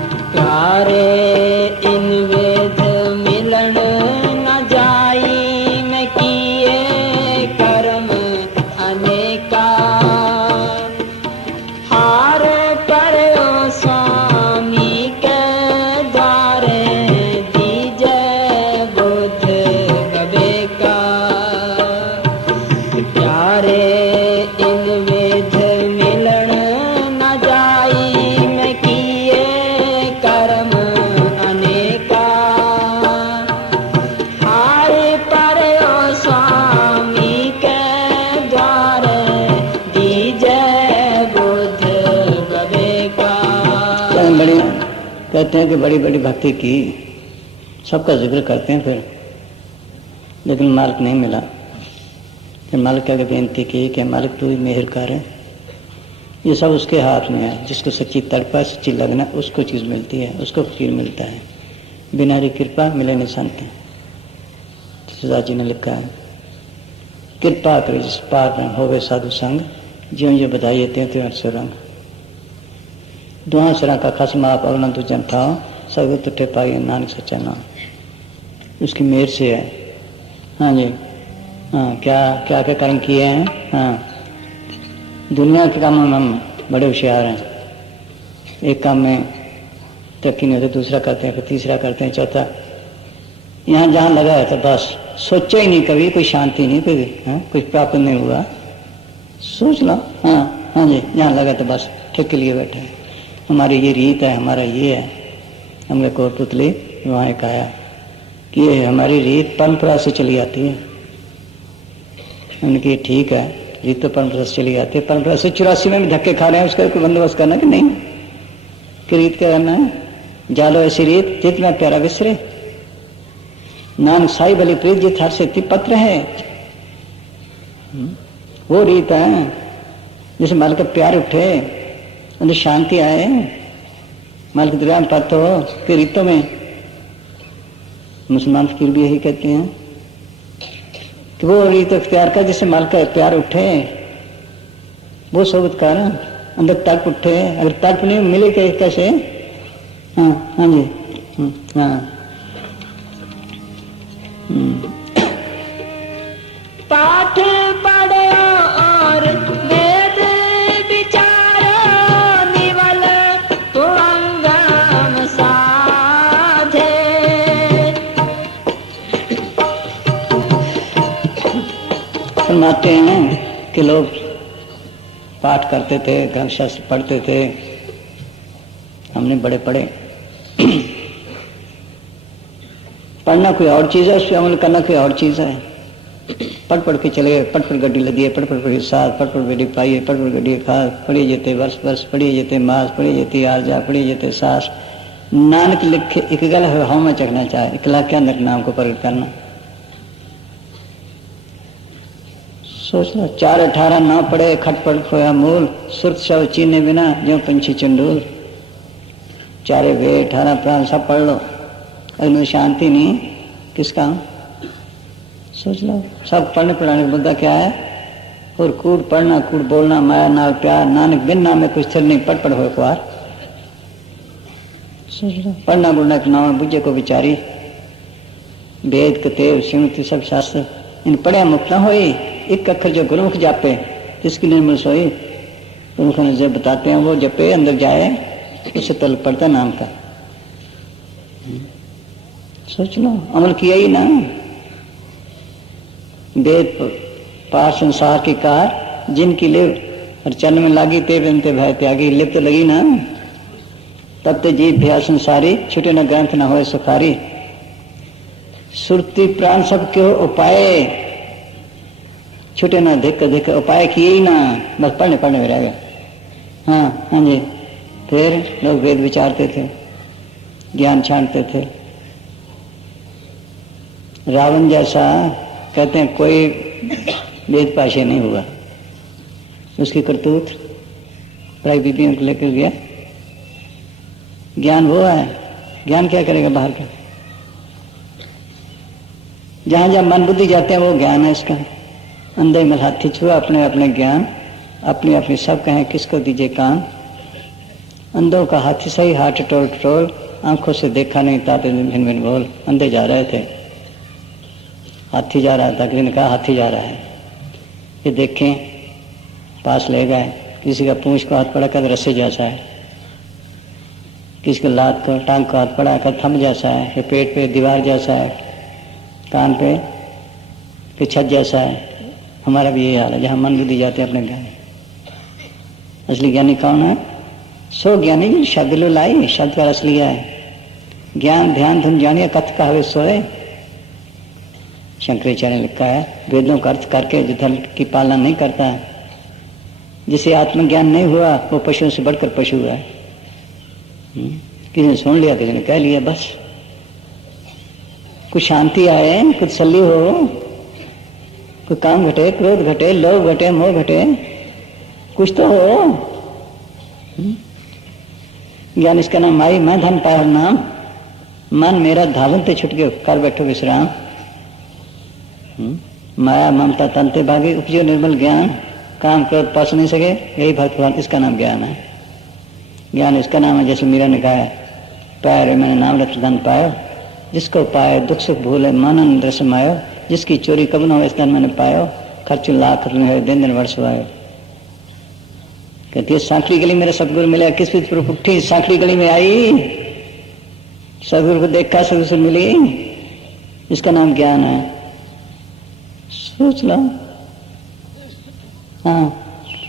प्यारे इन वेद मिलन न जाई मैं किए कर्म अनेका हार पर स्वामी के द्वारे दीजे बुद्ध विवेका प्यारे इन वेद मिलन न जाई मैं किए कर्म अनेका हार पर स्वामी के द्वारे दीजे बुद्ध विवेका बड़ी कहते हैं कि बड़ी बड़ी भक्ति की सबका जिक्र करते हैं फिर लेकिन मालिक नहीं मिला फिर मालिक क्या बेनती की कि मालिक तू ही मेहर कर है ये सब उसके हाथ में है जिसको सच्ची तड़पा सच्ची लगना उसको चीज़ मिलती है उसको फकीर मिलता है बिना री कृपा मिले नहीं संत सजा जी ने लिखा है कृपा करे जिस पार रंग होवे साधु संग ज्यों ज्यों बधाइए त्यों त्यों अरसो रंग दुआ सरा का खसम आप अवलन तु जन था सब तुठे पाइए नानक सच्चा नाम उसकी मेहर से है हाँ जी, हाँ, क्या क्या क्या कर्म किए हैं। हाँ, दुनिया के कामों में हम बड़े होशियार हैं। एक काम में तरक्की नहीं होती, दूसरा करते हैं, फिर तीसरा करते हैं, चौथा। यहाँ जहाँ लगा है तो बस सोचा ही नहीं कभी, कोई शांति नहीं, कोई कुछ प्राप्त नहीं हुआ। सोच लो। हाँ हाँ जी, जहाँ लगा तो बस ठीक के लिए बैठे हैं। हमारी ये रीत है, हमारा ये है। हमने कोटपुतली वहाँ एक आया कि ये हमारी रीत परंपरा से चली आती है। उनकी ठीक है, रीत तो परंपरा से चली आती है। परंपरा से 84 में भी धक्के खा रहे हैं, उसका कोई बंदोबस्त करना कि नहीं, कि रीत क्या करना है। जालो ऐसी रीत जित में प्यारा विसरे, नानक साई बलि प्रीत जित हर से पत्र है। वो रीत है जैसे माल का प्यार उठे, अंदर शांति आए, माल के दरिया में पत्थर हो कि रीतों में। मुसलमान फकीर भी यही कहते हैं कि वो रीत प्यार का जिससे माल का प्यार उठे, वो सोबत का ना अंदर तड़प उठे। अगर तड़प नहीं मिले कैसे। हाँ हाँ जी, हाँ। पाठ पढ़ो और वेद विचारो, निवल पुअंगम साधे। फरमाते हैं कि लोग पाठ करते थे, ग्रंथ शास्त्र पढ़ते थे, हमने बड़े पढ़े। पढ़ना कोई और चीज़ है, उस पर अमल करना कोई और चीज़ है। पढ़ पढ़ के चले गए, पढ़ पढ़ गड्डी लदी है, पढ़ पढ़ गड्डी साथ, पढ़ पढ़ गड्डी पाई, पढ़ पढ़ गड्डी खास, पढ़ी जेते वर्ष वर्ष, पढ़ी जेते मास, पढ़ी जेती आरजा, पढ़ी जेते सास। नानक लिखे एक गल हम में चखना चाहे, इकला के अंदर नाम को प्रकट करना। सोच लो, 4:18 ना पढ़े खटपट खोया मूल, सुरत शव चीने बिना जो पंछी चंडूल। 4 वेद 18 प्राण सब पढ़ लो, अगर शांति नहीं किसका। सोच लो, सब पढ़ने पढ़ाने का मुद्दा क्या है। और कूट पढ़ना, कूट बोलना, माया ना प्यार, नानक बिन नाम में कुछ स्थिर नहीं, पढ़ पढ़ हो कुआर। सोच लो, पढ़ना बोलना के नाम बुझे को विचारी। वेद कतेव श्रीमती सब शास्त्र इन पढ़िया मुक्त न होई, एक अक्षर जो गुरुमुख जापे जिसकी निर्मल सोई। गुरुमुख ने जब बताते हैं वो जपे, अंदर जाए, उससे तल पड़ता नाम का। सोच लो, अमल किया ही ना। वेद पार संसार की कार, जिनकी लिव हर चरण में लागी ते बिनते भय त्यागी। लिव तो लगी ना, तब ते जीव भया संसारी, छुटे न ग्रंथ न होए सुखारी। सुरती प्राण सब क्यों उपाय, छुटे न धिक धिक। उपाय किए ही ना, बस पढ़ने पढ़ने में रह गए। हाँ हाँ जी। फिर लोग वेद विचारते थे, ज्ञान छांटते थे। रावण जैसा कहते हैं कोई वेद पाशे नहीं हुआ। उसकी करतूत प्राय बीबियों को लेकर गया। ज्ञान वो है, ज्ञान क्या करेगा बाहर का। जहां जहां मन बुद्धि जाते हैं वो ज्ञान है इसका। अंदर में हाथी छुआ, अपने अपने ज्ञान, अपनी अपनी सब कहें किसको दीजिए कान। अंधों का हाथी सही, हाथ टटोल टटोल, आंखों से देखा नहीं ताते भिन भिन बोल। अंधे जा रहे थे, हाथी जा रहा था, किसी ने कहा हाथी जा रहा है। ये देखें, पास ले गए, किसी का पूंछ को हाथ पड़ा कर रस्से जैसा है, किसी को लात को टांग को हाथ पड़ा कर थम जैसा है, ये पेट पे दीवार जैसा है, कान पे कि छत जैसा है। हमारा भी ये हाल है, जहाँ मन बुद्धि जाते अपने ज्ञान। असली ज्ञानी कौन है? सो ज्ञानी जो शब्द लो लाई, शब्द का रस लिया है। ज्ञान ध्यान धुन जानिए, कथ का हवे सोए। शंकराचार्य ने लिखा है, वेदों का अर्थ करके जो धर्म की पालना नहीं करता है, जिसे आत्मज्ञान नहीं हुआ, वो पशुओं से बढ़कर पशु है। किसी ने सुन लिया, किसी ने कह लिया, बस कुछ शांति आए, कुछ तसल्ली हो, कोई काम घटे, क्रोध घटे, लोभ घटे, मोह घटे, कुछ तो हो। ज्ञान इसका नाम आई, मैं धन पाया नाम, मन मेरा धावन ते छुट गयो, कर बैठो विश्राम। माया ममता तंते भागे, उपजो निर्मल ज्ञान, काम क्रोध पास नहीं सके, यही भगवान, इसका नाम ज्ञान है। ज्ञान इसका नाम है, जैसे मीरा ने कहा है, पैर मैंने नाम रख धन पायो, जिसको पाए दुख सुख भूले, मानन दृश्य मायो, जिसकी चोरी कब न हो इस दिन मैंने पायो, खर्च लाख है दिन दिन वर्ष आयो। कहती है सांकड़ी गली मेरे सतगुरु मिले, किस पर उठी सांकड़ी गली में आई, सतगुरु को देखा, सतगुरु से मिली, इसका नाम ज्ञान है। सोच लो। हाँ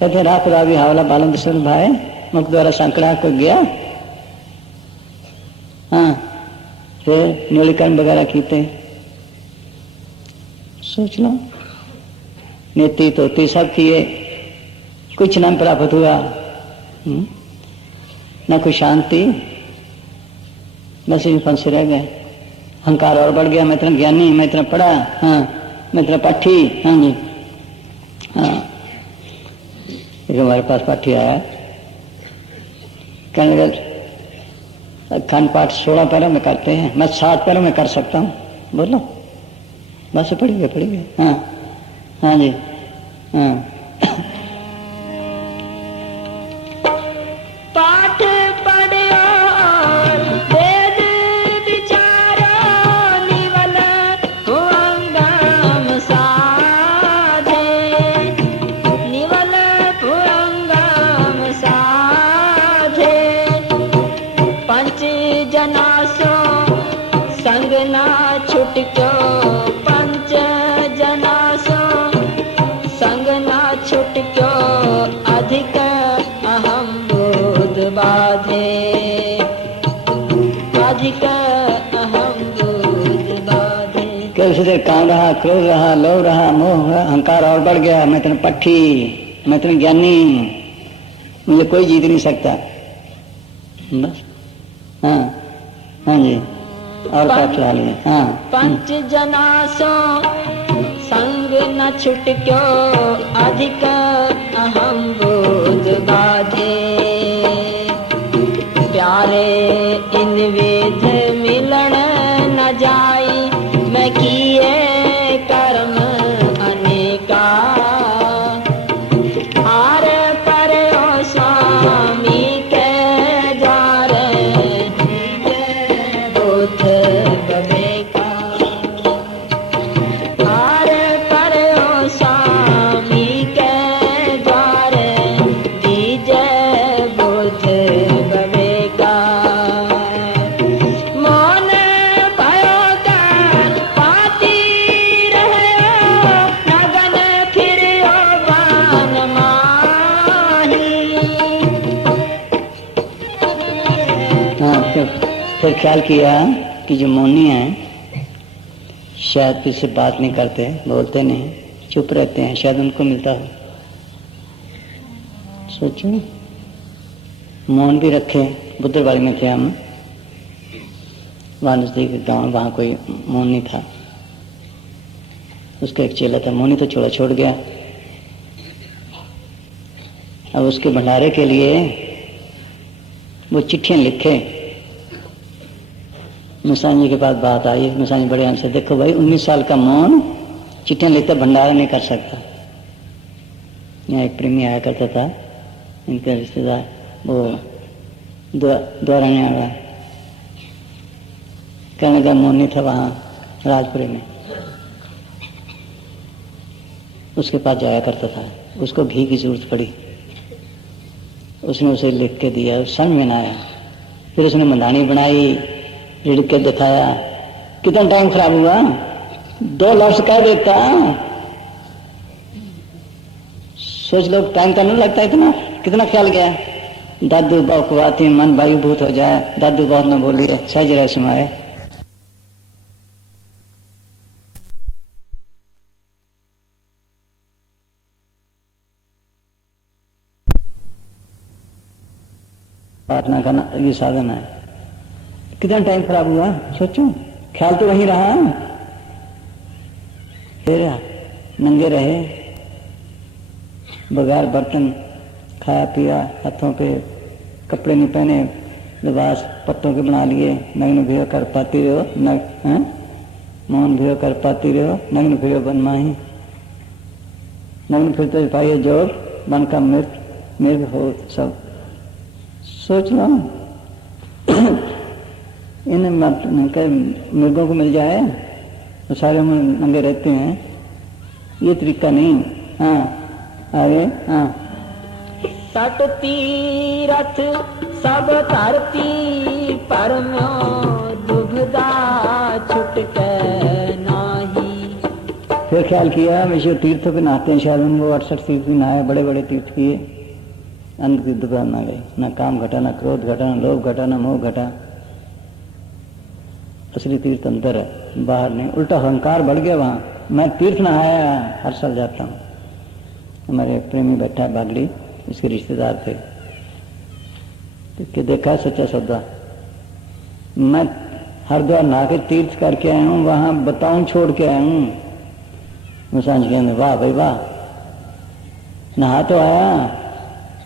कहते रात रावी हावला बालंद सुन भाई मुख द्वारा सांकड़ा को गया। हाँ फिर नीलकंठ वगैरह कीते। सोच लो, नीति तोती सब किए, कुछ नाम प्राप्त हुआ, न कोई शांति, बस इन फंसे रह गए। अहंकार और बढ़ गया, मैं इतना ज्ञानी, मैं इतना पढ़ा, हाँ मैं इतना पाठी। हाँ जी, हाँ एक हमारे पास पाठी आया, कहने लगा अखंड पाठ 16 पैरों में करते हैं, मैं 7 पैरों में कर सकता हूँ। बोलो बस पढ़ी गए। हाँ हाँ जी, हाँ पाठ पढ़ो और वेद विचारो, निवल पुरंगम साधे, निवल पुरंगम साधे। पंच जनासो संग ना छुटक्यो, पंच जनासो संग ना छुटक्यो, अधिक अहम बोध बाधे, अधिक अहम बोध बाधे। कैसे देर काम रहा, क्रोध रहा, लोभ रहा, मोह रहा, अहंकार और बढ़ गया, मैं इतना पट्टी, मैं इतना ज्ञानी, मुझे कोई जीत नहीं सकता। बस हाँ हाँ जी, और क्या खिला लिया। हाँ पंच जनासो संग न छुटक्यो, अधिक अहम बोध बाधे। प्यारे इन वेद मिलन न जाई, मैं किए कर्म अनेका, आर पर ओ स्वामी के द्वार, बोध बबेका, आर पर ओ स्वामी के द्वार, दीजय बोध बबेका। मौन भयो कर पाती रहो, नगन फिरो बान माही। हाँ फिर ख्याल किया कि जो मौनी है शायद किसी से बात नहीं करते, बोलते नहीं, चुप रहते हैं, शायद उनको मिलता हो। सोचो, मौन भी रखे। बुद्धवाड़ी में थे हम, वहाँ नजदीक गाँव, वहाँ कोई मौन नहीं था। उसका एक चेला था, मौनी तो छोड़ गया। अब उसके भंडारे के लिए वो चिट्ठियाँ लिखे। मिसान जी के पास बात आई, मिसान जी बड़े हमसे, देखो भाई 19 साल का मौन चिट्ठियाँ लिखता, भंडारा नहीं कर सकता। यहाँ एक प्रेमी आया करता था, इनके रिश्तेदार, वो द्वाराने वाला, कहने का मौनी था वहाँ राजपुरी में, उसके पास जाया करता था। उसको घी की जरूरत पड़ी, उसने उसे लिख के दिया, समझ में ना आया। फिर उसने मंदानी बनाई, रिड़ के दिखाया, कितना टाइम खराब हुआ, 2 लफ्ज कह देता। सोच लो टाइम तो नहीं लगता इतना, कितना ख्याल गया। दादू बकवाती मन वायुभूत हो जाए, दादू बहुत न बोली है, सहज रह सुनाए। प्रार्थना करना ये साधन है। कितना टाइम खराब हुआ, सोचो, ख्याल तो वहीं रहा। फिर नंगे रहे, बगैर बर्तन, खाया पिया, हाथों पे कपड़े नहीं पहने, लिबास पत्तों के बना लिए, नग्न भियो कर पाती रहो, मौन भियो कर पाती रहो, नग्न भियो बन माही, नग्न फिरते पाइए जोर, बन का मृग हो सब। सोच लो, इन मृगों को मिल जाए तो सारे नंगे रहते हैं, ये तरीका नहीं। हाँ आगे। हाँ तट तीरथ सब धरती परम्यो दुबदा छुटके नाही। फिर ख्याल किया विश्व तीर्थों पे नहाते हैं, शायद उनको 68 तीर्थ भी नहाए, बड़े बड़े तीर्थ किए, अंत की दुकान ना गए, न काम घटा, न क्रोध घटा, न लोभ घटा, न मोह घटा। असली तीर्थ अंदर है, बाहर नहीं। उल्टा अहंकार बढ़ गया वहाँ। मैं तीर्थ नहाया, हर साल जाता हूँ। हमारे प्रेमी बैठा है बागड़ी, इसके रिश्तेदार थे, तो देखा है सच्चा सौदा। मैं हरिद्वार नहा के तीर्थ करके आया हूँ, वहाँ बताऊँ छोड़ के आया हूँ। मुसांझ कहने वाह भाई वाह, नहा तो आया,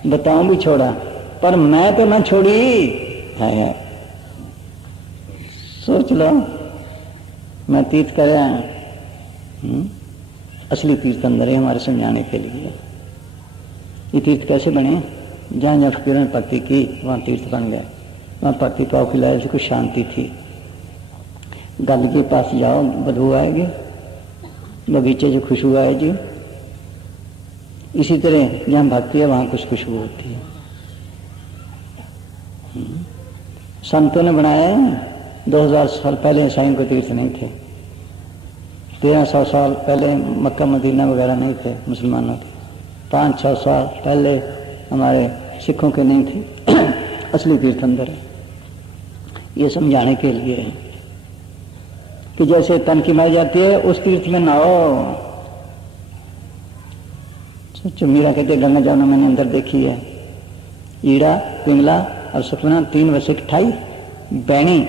बताऊँ भी छोड़ा, पर मैं तो ना छोड़ी है। सोच लो, मैं तीर्थ कर आया। असली तीर्थ अंदर है हमारे समझाने के लिए। ये तीर्थ कैसे बने? जहाँ जहाँ फकीरों ने भक्ति की वहाँ तीर्थ बन गए। वहाँ भक्ति पाव खिलाए से कुछ शांति थी। गल के पास जाओ बदबू आएगी, बगीचे जो खुशबू आएगी। इसी तरह जहाँ भक्ति है वहाँ कुछ खुशबू होती है। संतों ने बनाया 2000 साल पहले ईसाइयों को तीर्थ नहीं थे। 1300 साल पहले मक्का मदीना वगैरह नहीं थे मुसलमानों के। 500 साल पहले हमारे सिखों के नहीं थे। असली तीर्थ अंदर है। ये समझाने के लिए है कि जैसे तन की माई जाती है उस तीर्थ में नहाओ। सच मीरा कहते गंगा जमुना मैंने अंदर देखी है। ईड़ा पिंगला और सपना 3 वर्ष 28 बैणी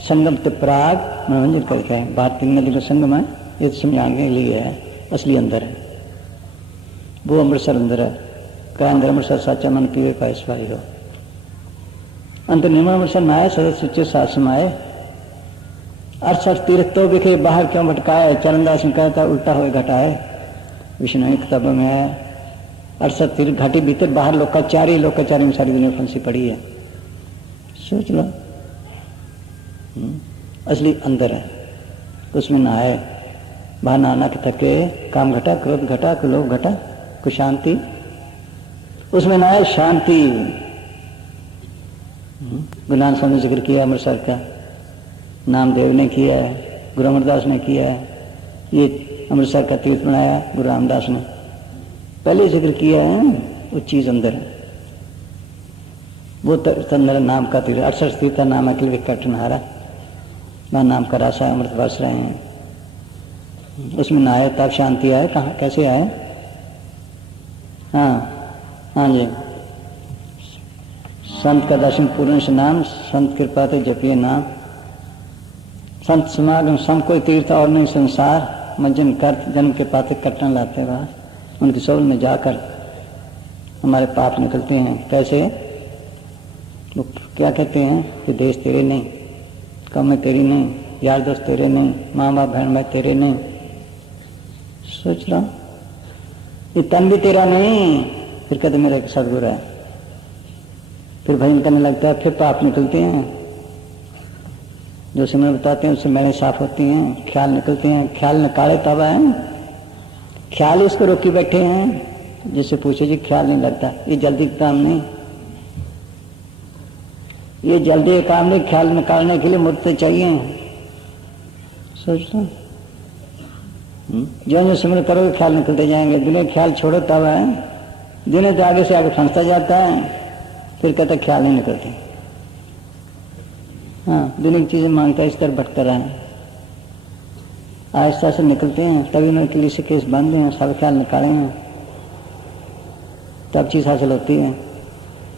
संगम ते प्राग मनोरंजन करके है। बात 3 नदी का संगम है, ये समझाने के लिए है। असली अंदर है वो, अमृतसर अंदर है। क्या अंदर अमृतसर साचा मन पीवे का ईश्वरी हो। अंतर निर्मल अमृतसर नाये सदस्य सुचे साथ समाये। 68 तीर्थ तो बिखे बाहर क्यों भटकाए। चरणदास ने कहता उल्टा हुए घटाए। विष्णु किताबों में है 68 तीर्थ घाटी भीतर बाहर लोकाचारी में सारी दुनिया फंसी पड़ी है। सोच लो, असली अंदर है, उसमें नहाए। बाहर नहाना के थके, काम घटा, क्रोध घटा, लोभ घटा, कुछ शांति, उसमें नहाए शांति। गुरु नानक स्वामी ने जिक्र किया अमृतसर का, नामदेव ने किया है, गुरु अमरदास ने किया है। ये अमृतसर का तीर्थ बनाया गुरु रामदास ने, पहले जिक्र किया है। वो चीज अंदर है, वो अंदर नाम का तीर्थ। 68 तीर्थ का नाम है कि कटनहारा, वहाँ नाम का रासा अमृत बरस रहे हैं। उसमें नहाए तब शांति आए। कहाँ कैसे आए? हाँ जी, संत का दर्शन पूर्ण से नाम, संत कृपा ते जपिए नाम। संत समागम सम कोई तीर्थ और नहीं संसार। मज्जन कर जन्म के पाते कटन लाते बाहर। उनकी सोल में जाकर हमारे पाप निकलते हैं। कैसे? वो क्या कहते हैं कि देश तेरे नहीं, कौमें तेरी नहीं, यार दोस्त तेरे नहीं, माँ बाप बहन भाई तेरे नहीं। सोच रहा ये तन भी तेरा नहीं। फिर कहते मेरा सदगुरु है। फिर भजन करने लगता है, फिर पाप निकलते हैं। जो समय बताते हैं उससे मैलें साफ होती हैं, ख्याल निकलते हैं। ख्याल निकाले तब है, ख्याल इसको रोकी बैठे हैं। जिससे पूछे जी ख्याल नहीं लगता, ये जल्दी काम नहीं, ये जल्दी काम नहीं। ख्याल निकालने के लिए मूर्ति चाहिए। सोच लो, जो सिमरन करोगे ख्याल निकलते जाएंगे। दिने ख्याल छोड़ो तब है, दिने तो आगे से आगे फंसता जाता है। फिर कहता ख्याल नहीं निकलते। हाँ, दुनिया की चीजें मांगता है, इस तरह भटकता रहे। आहिस्ता से निकलते हैं, तभी उनके लिए से केस बंद हैं, सब ख्याल निकाले हैं, तब चीज हासिल होती है।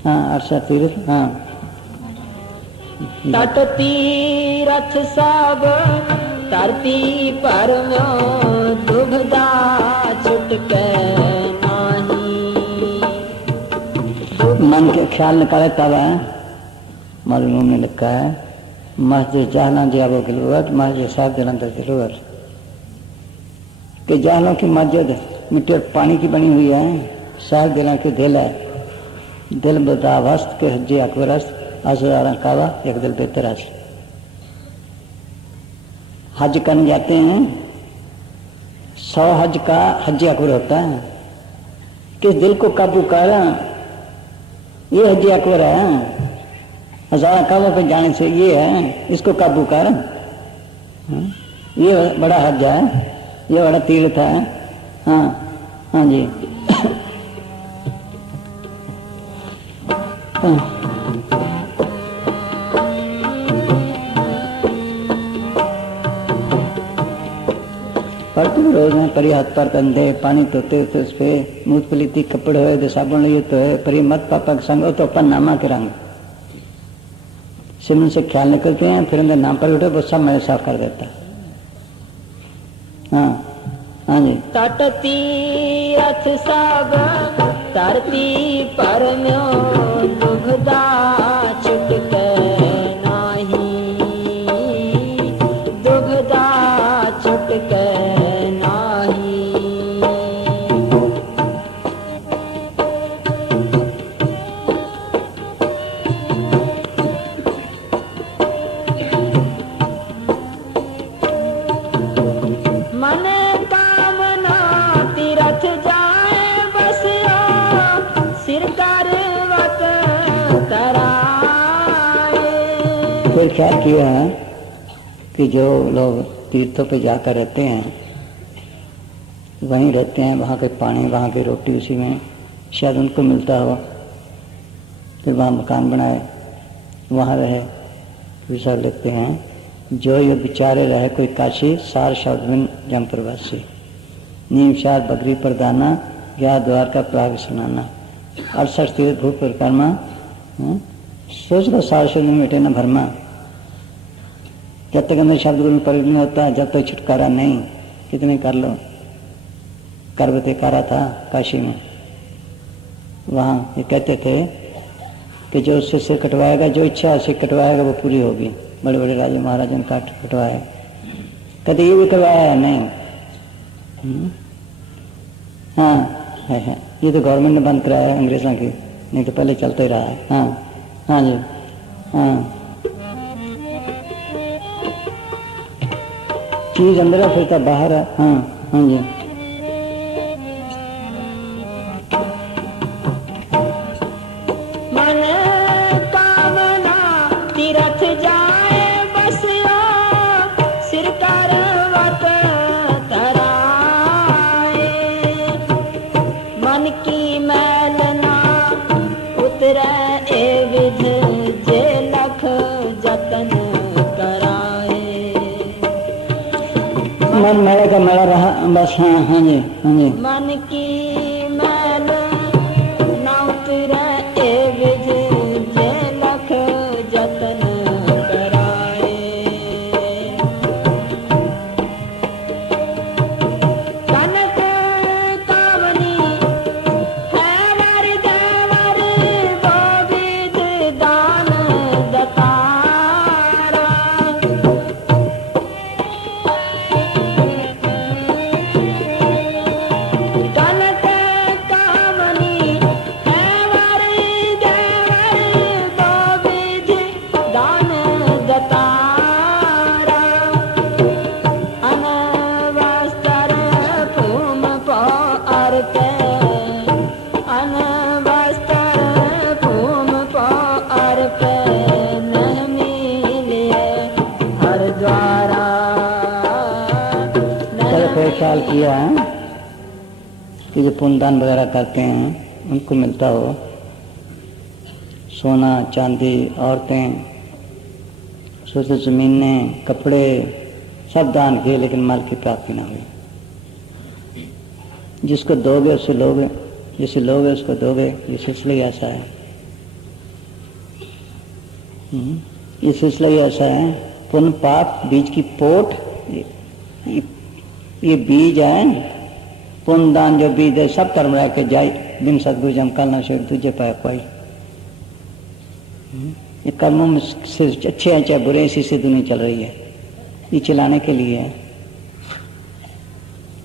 हाँ 68 तीर्थ। हाँ तट तीरथ सब धरती परम्यो दुबदा छुटके नाही। मन के ख्याल निकाले तब है। मालूम ने लिखा है मस्जिद जहला जाबो गिलवर, मस्जिद साहब जलंधर गिलवर। कि जहलों की मस्जिद मिट्टी और पानी की बनी हुई है, साहब दिलों की दिल है। दिल बदावस्त के हज्जे अकबरस्त, हज़ारा कावा एक दिल बेहतर। हज करने जाते हैं, 100 हज का हज अकबर होता है। किस दिल को काबू कर, ये हज अकबर है। 1000 काबों पे जाने से ये है, इसको काबू कर। ये बड़ा हज है, ये बड़ा तीर्थ है। हाँ हाँ जी। परतु रोज में परी हाथ पर कंधे पानी धोते तो उस पे मूत पलीती कपड़े हुए तो साबुन लिए तो है परी मत पापा के संग तो अपन नामा के रंग सिमरन से ख्याल निकलते हैं, फिर अंदर नाम पर उठे वो सब मैंने साफ कर देता। हाँ हाँ जी। तट तीरथ सब तरती परम्यो दुग्धा छुटके नाही, दुग्धा छुटके नाही। मन कामना तीरथ जाए बसियो, सिर करवत कराए। फिर क्या किया कि जो लोग तीर्थों पे जाकर रहते हैं, वहीं रहते हैं, वहाँ के पानी वहाँ की रोटी उसी में शायद उनको मिलता हो, फिर वहाँ मकान बनाए, वहाँ रहे। फिर सब लिखते हैं जो ये बिचारे रहे कोई काशी सार शब्द जम प्रवासी, नीम शार बगरी प्रदाना या द्वार का प्राग सुनाना। 68 तीर्थ भूप परिक्रमा, सोच लो सार शब्द में मिटे न भरमा। जब तक अंदर शब्द गुरु पर नहीं होता, जब तक छुटकारा नहीं, कितने कर लो। करवते कारा था काशी में, वहाँ ये कहते थे कि जो उससे सिर कटवाएगा, जो इच्छा से कटवाएगा वो पूरी होगी। बड़े बड़े राजा महाराजा ने कटवाया, कहते ये भी करवाया है नहीं। हाँ है, ये तो गवर्नमेंट ने बंद कराया है अंग्रेजों की, नहीं तो पहले चलते ही रहा है। हाँ हाँ जी। हाँ चीज अंदर फिरता बाहर है। हाँ हाँ जी। मन कामना तीरथ जाए बसियो, सिर करवत तराए। मन की मैल ना उतरे ए विध, जे लख जतन कराए। मन मेरे का मेरा रहा बस। हाँ हाँ जी हाँ जी। मन की मैल ना उतरे ए विध, जे लख जतन कराए। कनक कामनी है वर देवर, वो विध दान दतारा। कनक कामनी है वर देवर, वो विध दान दतारा। अनवस्तर फूम पार के, अनवस्तर फूम पार पे न मिले हर द्वारा। चलो फिर ख्याल किया है कि जो पुण्यदान वगैरह करते हैं उनको मिलता हो सोना चांदी, औरतें, सोचे जमीनें, कपड़े सब दान किए, लेकिन माल की प्राप्ति ना हुई। जिसको दोगे उससे लोगे, जिसे लोगे उसको दोगे, ये सिलसिला ही ऐसा है। ये सिलसिला ही ऐसा है। पुण्य पाप बीज की पोट, ये बीज है। पुण्य दान जो बीज है सब कर्म रह के जाए, बिन सदगुरु जम कल न शोक तुझे पाए कोई। ये कर्मों में से अच्छे हैं चाहे बुरे, इसी से दुनिया चल रही है। ये चलाने के लिए है,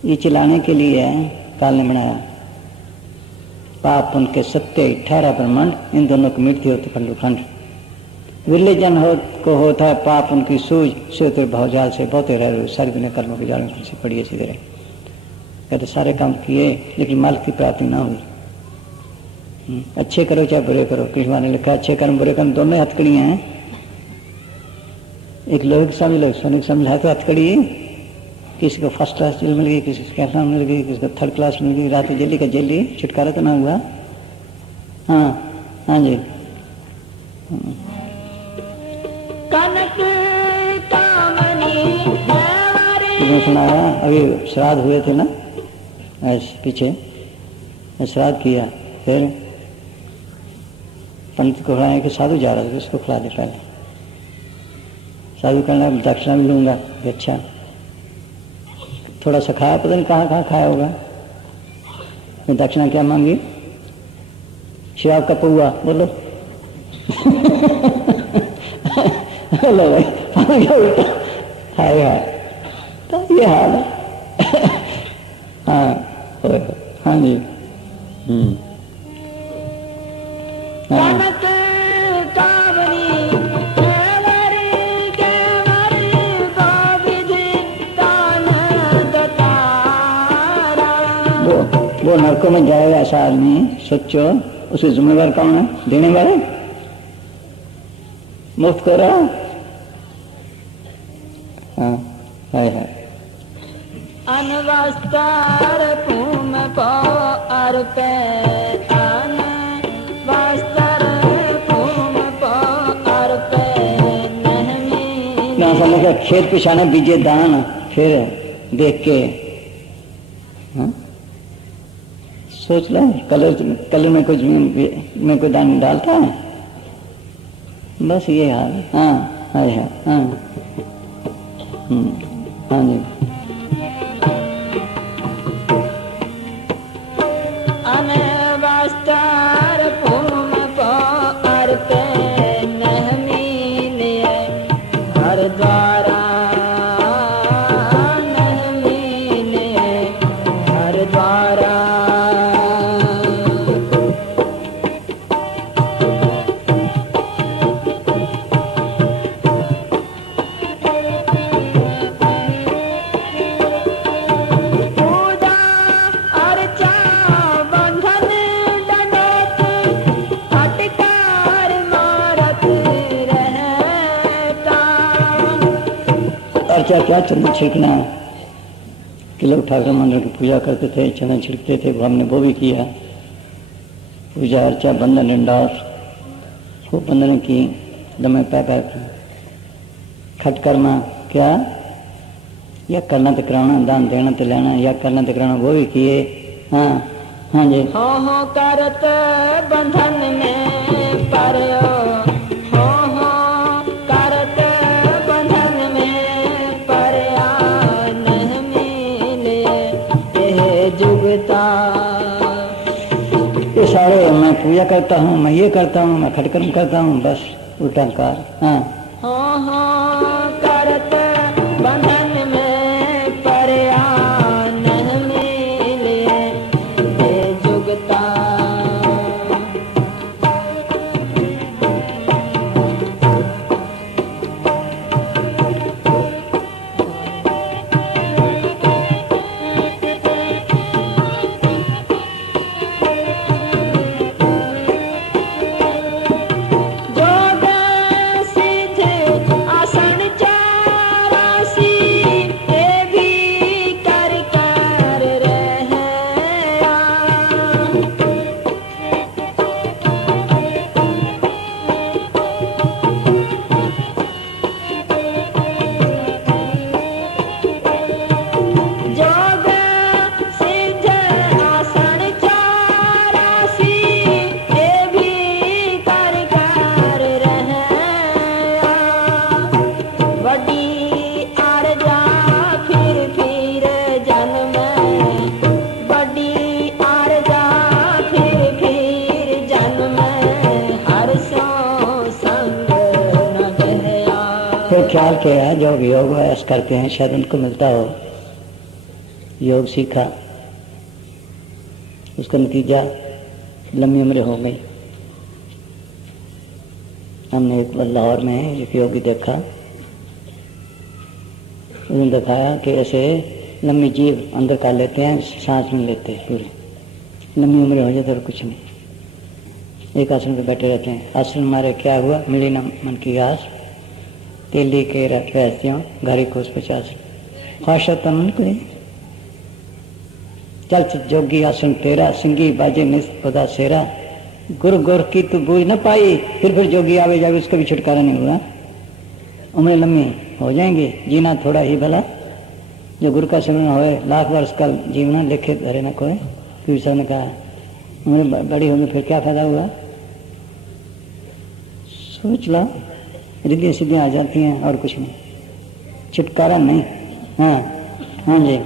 ये चलाने के लिए है। काल ने बनाया पाप पुण्य के सत्य 18 ब्रह्मांड, इन दोनों की मृत्यु होती खंड खंड। विरले जन को होता है पाप उनकी सूझ से तो भवजाल से बहुते रह सर्व ने कर्मों के जाल में तुलसी पड़ी सीधे रहे। कहते सारे काम किए लेकिन मालिक की प्राप्ति ना हुई। अच्छे करो चाहे बुरे करो, कृष्ण ने लिखा अच्छे कर्म बुरे कर्म दोनों हथकड़ियाँ हैं। एक लोहे की समझ लो, सोने की समझ है तो हथकड़ी, किसी को फर्स्ट क्लास जेल मिल गई, किसी को कैसा मिल गई, किसी को थर्ड क्लास मिल गई, रात जेली का जेली, छुटकारा तो ना हुआ। हाँ हाँ जी। सुनाया अभी श्राद्ध हुए थे ना ऐसे पीछे, श्राद्ध किया, फिर पंडित को खिलाया कि साधु जा रहा था उसको खिला दे पहले। साधु कहना दक्षिणा भी लूंगा, अच्छा थोड़ा सा खाया, पता नहीं कहाँ कहाँ खाया होगा। दक्षिणा क्या मांगी? शराब का पौआ, बोलो बोलो भाई उल्टा हाय हाय तो ये हाल है। हाँ हाँ जी। वो नरकों में जाएगा ऐसा आदमी, सोचो उसके जिम्मेवार कौन है? देने वाले मुफ्त कर रहा। हाँ है अनवस्तार पूम पार पे अनवस्तार पूम पार पे नहीं समझ का खेत पिछाना बीजे दान, फिर देख के हाँ? सोच ले कलर में कुछ में कोई दान डालता है, बस ये हाल है। हाँ है हाँ हाँ जी। अनवस्तार पूम पार पे नहीं मिले हर द्वारा नहीं मिले हर द्वारा। अर्चा क्या चंदन छिड़कना, कि लोग ठाकुर मंदिर की पूजा करते थे, चंदन छिड़कते थे, हमने वो भी किया। पूजा अर्चा बंधन इंडोर खूब बंधन की, दमे पैर खटकर्मा क्या या करना तो कराना, दान देना तो लेना, या करना तो कराना वो भी किए। हाँ हाँ जी। हो करत बंधन में परयो, हो करत बंधन में परया नहीं मिले ये जुगता। ये सारे मैं पूजा करता हूँ, मैं ये करता हूँ, मैं खटकर्म करता हूँ, बस उल्टा कार। हाँ हो करत बंधन में परया नहीं मिले ये जुगता। ख्याल किया है जो योग अभ्यास करते हैं शायद उनको मिलता हो, योग सीखा, उसका नतीजा लंबी उम्र हो गई। हमने एक बार लाहौर में एक योगी देखा, उसने दिखाया कि ऐसे लंबी जीभ अंदर कर लेते हैं, सांस नहीं लेते पूरी, लंबी उम्र हो जाती और कुछ नहीं, एक आसन पे बैठे रहते हैं। आसन मारे क्या हुआ, मिली न मन की आस, तेली के रहस्यों घरी खोज 50 ख्वाहिशा तन निकली। चल जोगी आसन तेरा, सिंगी बाजे निस पदा सेरा, गुर गुर की तू बूझ न पाई। फिर जोगी आवे जावे, उसका भी छुटकारा नहीं हुआ। उम्र लम्बी हो जाएंगी, जीना थोड़ा ही भला, जो गुरु का सुन होए, लाख वर्ष का जीवना लिखे धरे न कोई। फिर सब ने कहा उम्र बड़ी होगी फिर क्या फायदा हुआ। सोच लो, रिद्धियाँ सीधियाँ आ जाती हैं और कुछ नहीं, छुटकारा नहीं। हाँ हाँ जी।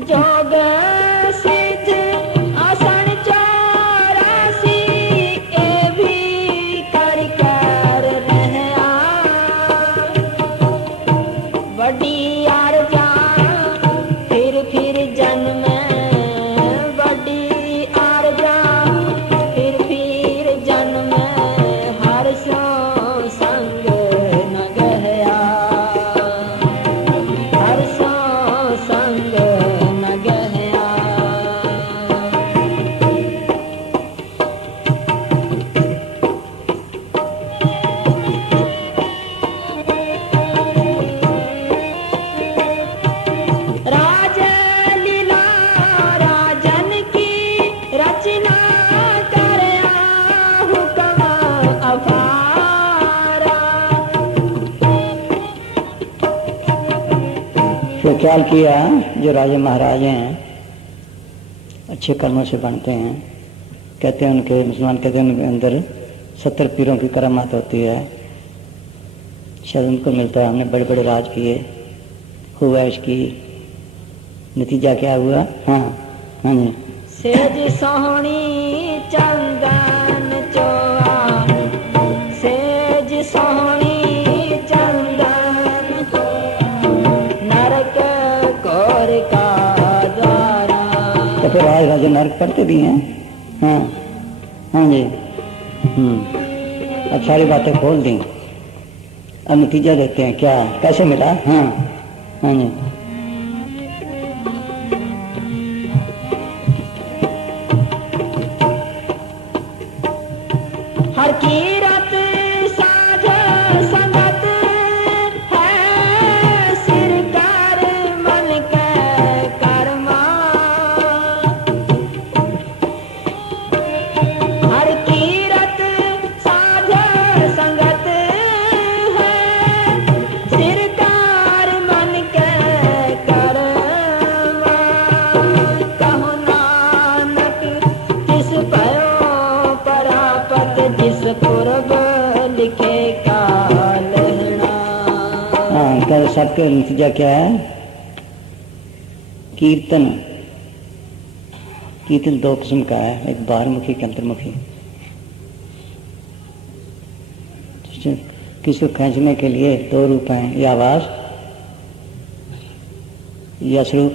जोग सिद्ध आसन 84 ए भी कर रहया, बड़ी आरजा फिर जन्म, बड़ी आरजा फिर जन्म, हर सो संग न गया, हर सो संग न गया। राज लीला राजन की रचना करया, हुक्म अपारा। तो ख्याल किया जो राजा महाराज हैं अच्छे कर्मों से बनते हैं, कहते हैं उनके मुसलमान कहते हैं उनके अंदर 70 पीरों की करामात होती है, शायद उनको मिलता है। हमने बड़े बड़े राज किए, हुआ इसकी नतीजा क्या हुआ। हाँ हाँ जी। सेज सोहनी चंदन चोआ, सेज सोहनी चंदन, नरक कोर का द्वारा। तो फिर आज राजा नरक पढ़ते भी हैं। हाँ हाँ जी। अब सारी बातें खोल दी, अब नतीजा देखते हैं क्या कैसे मिला। हाँ हाँ जी। हर कीरत साध संगत है, सिर कर मन के कर्मा। हर कीरत साध संगत है, सिर कर मन के कर्मा। कहो नानक किस पयो परापत, जिस पूर्व लिखे का लहना। हाँ कल सबके नतीजा क्या है। कीर्तन, कीर्तन 2 किस्म का है, एक बाहरमुखी एक अंतर्मुखी। किसी को खींचने के लिए 2 रूप हैं, या आवाज या स्वरूप।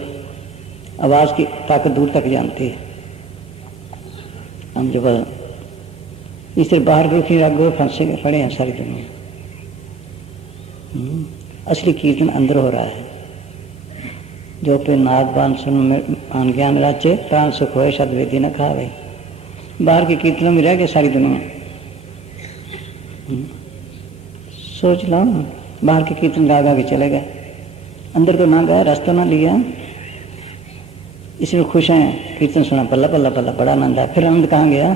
आवाज की ताकत दूर तक जानती है। हम जो इस तरह बाहर रुखी रागो फंसे के पड़े हैं सारी दुनिया। असली कीर्तन अंदर हो रहा है। जो पे नागबान सुन में ज्ञान राचे, प्राण सुख होए सदवेदी न खावे। बाहर के कीर्तनों में रह गए सारी दुनिया। सोच लो, बाहर के कीर्तन गा गा के चले गए, अंदर तो ना गए, रास्ता ना लिया, इसमें खुश हैं। कीर्तन सुना, पल्ला पल्ला पल्ला, बड़ा आनंद है। फिर आनंद कहाँ गया।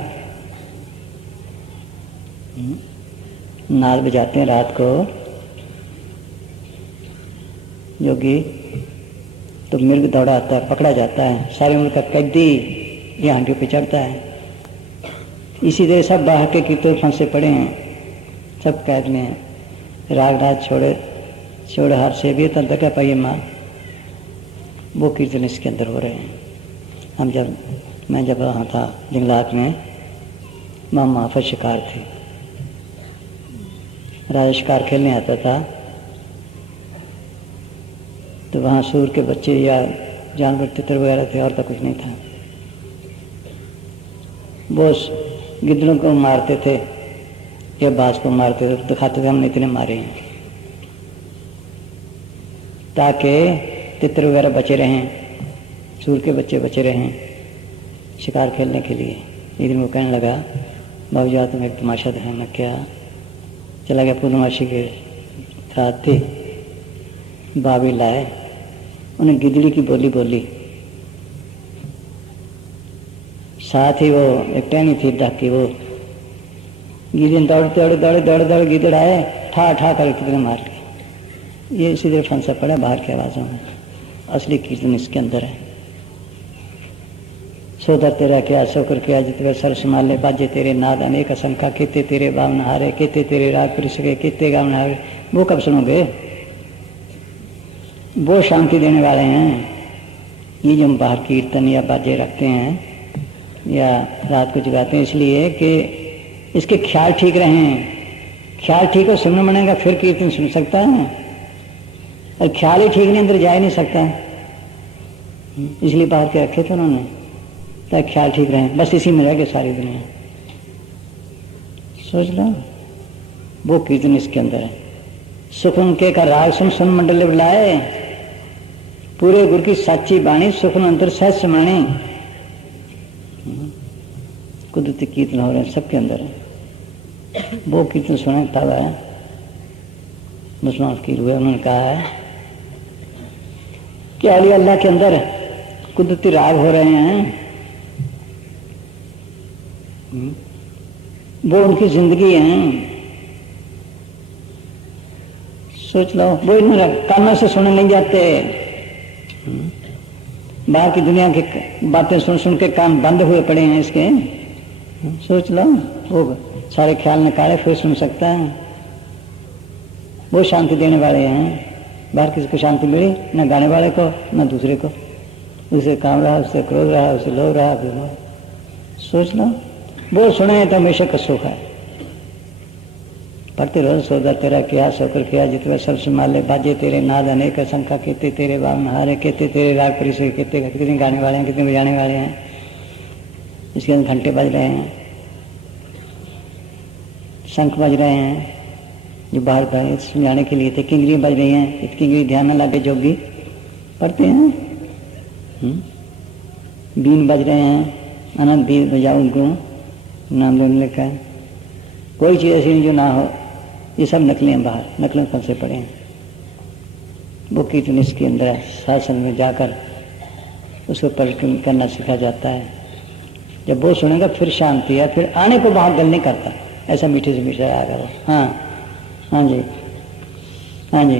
नाल बजाते हैं रात को योगी, तो मिर्ग दौड़ा आता है, पकड़ा जाता है, सारी उम्र का कैदी ये हांडी पे चढ़ता है। इसी तरह सब बाहर के कीर्तन फंसे पड़े हैं, सब कैद में हैं। राग राज छोड़े छोड़े हार से भी तब तक पाइए माँ, वो कीर्तन इसके अंदर हो रहे हैं। मैं जब वहाँ था जंगलात में, मामा हाफिज शिकार थे, राजा शिकार खेलने आता था, तो वहाँ सूर के बच्चे या जानवर तितर वगैरह थे, और तो कुछ नहीं था। वो गिद्धड़ों को मारते थे या बाज को मारते थे, दिखाते थे हमने इतने मारे हैं, ताकि तितर वगैरह बचे रहें, सूर के बच्चे बचे रहें शिकार खेलने के लिए। एक दिन वो कहने लगा, बाबू जी तुम्हें एक तमाशा दिखाना। क्या? चला गया पूर्णमासी के रात थी, बाबी लाए, उन्हें गिदड़ी की बोली बोली, साथ ही वो एक टहनी थी डाकी, वो गिदड़ दौड़ गिदड़ आए, ठा ठा कर कितने मार लिए। ये इसी तरह फंसा पड़ा बाहर की आवाज़ों में। असली कीर्तन इसके अंदर है। सोदर तेरा क्या सोकर क्या जितवे सर संभाले बाजे तेरे नाद अनेक असंख्या, केते तेरे बावन हारे, केते तेरे राग परिसके, केते गावन हारे। वो कब सुनोगे? वो शांति देने वाले हैं। ये जो हम बाहर कीर्तन या बाजे रखते हैं या रात को जगाते हैं इसलिए कि इसके ख्याल ठीक रहें। ख्याल ठीक हो, सुनना बनेगा, फिर कीर्तन सुन सकता है। और ख्याल ही ठीक नहीं, अंदर जा ही नहीं सकता, इसलिए बाहर के रखे थे उन्होंने, ताकि ख्याल ठीक रहे। बस इसी में रह गए सारी दुनिया। सोच लो, वो कीर्तन इसके अंदर है। सुख उनके का राग सुन मंडल बुलाए, पूरे गुरु की साची बाणी सुख अंतर सहज समाणी। कुदरती कीर्तन हो रहे हैं, सबके अंदर है। वो कीर्तन सुने तब है मुसलमान फकीर हुए, उन्होंने कहा है कि अल्लाह के अंदर कुदरती राग हो रहे हैं, वो उनकी जिंदगी है। सोच लो, वो इन कानों से सुनने नहीं जाते, बाहर की दुनिया की बातें सुन सुन के कान बंद हुए पड़े हैं इसके। सोच लो, वो सारे ख्याल निकाले फिर सुन सकता है। वो शांति देने वाले हैं। बाहर किसी को शांति मिली, न गाने वाले को न दूसरे को। उसे काम रहा, उससे क्रोध रहा, उसे लोभ रहा, फिर सोच लो, वो सुने तो हमेशा का सुख है। पढ़ते रोज सौदा तेरा क्या सोकर क्या जितवे सब संभाले बाजे तेरे नाद अनेक संख्या, केते तेरे बावन हारे, केते तेरे राग परिसर, केते कितने गाने वाले हैं, कितने बजाने वाले हैं। इसके अंदर घंटे बज रहे हैं, शंख बज रहे हैं जो बाहर का समझाने के लिए थे, किंगरियाँ बज रही हैं। इत किंगरी ध्यान न लागे जोगी पढ़ते हैं। बीन बज रहे हैं, अनंत बीन बजाओ उनको नाम लेने लिखा है। कोई चीज़ ऐसी नहीं जो ना हो। ये सब नकलें हैं, बाहर नकलें फंसे पड़े हैं। वो कीर्तन इसके अंदर है। शासन में जाकर उसको परिक्रम करना सिखा जाता है। जब वो सुनेगा फिर शांति है, फिर आने को बाहर गल नहीं करता। ऐसा मीठे से मीठा आ गया वो। हाँ हाँ जी, हाँ जी।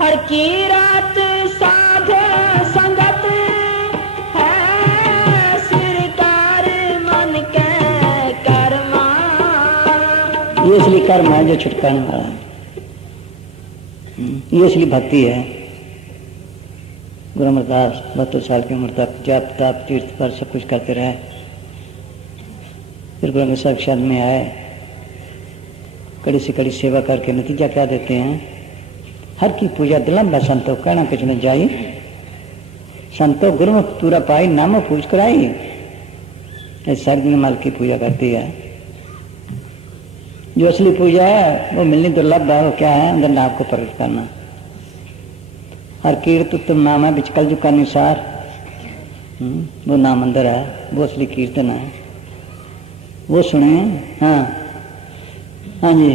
हर की रात साध संगत है, सिरकार मन के कर्मा। ये इसलिए कर्म है जो छुटकाने वाला है। ये इसलिए भक्ति है। गुरु अमरदास 72 साल की उम्र तक जप तप तीर्थ पर सब कुछ करते रहे। फिर गुरु साक्षात में आए, कड़ी से कड़ी सेवा करके नतीजा क्या देते हैं? हर की पूजा दिलम ब संतो कहना कुछ न जाई, संतो गुरु पूरा पाई नाम पूज कराई। ऐसे सारी दिन माल की पूजा करती है। जो असली पूजा है वो मिलनी दुर्लभ है। वो क्या है? अंदर नाम को प्रकट करना। हर कीर्त उत्तम नाम है, बिचकल जुग का अनुसार वो नाम अंदर है, वो असली कीर्तन है। वो सुने। हाँ हाँ जी।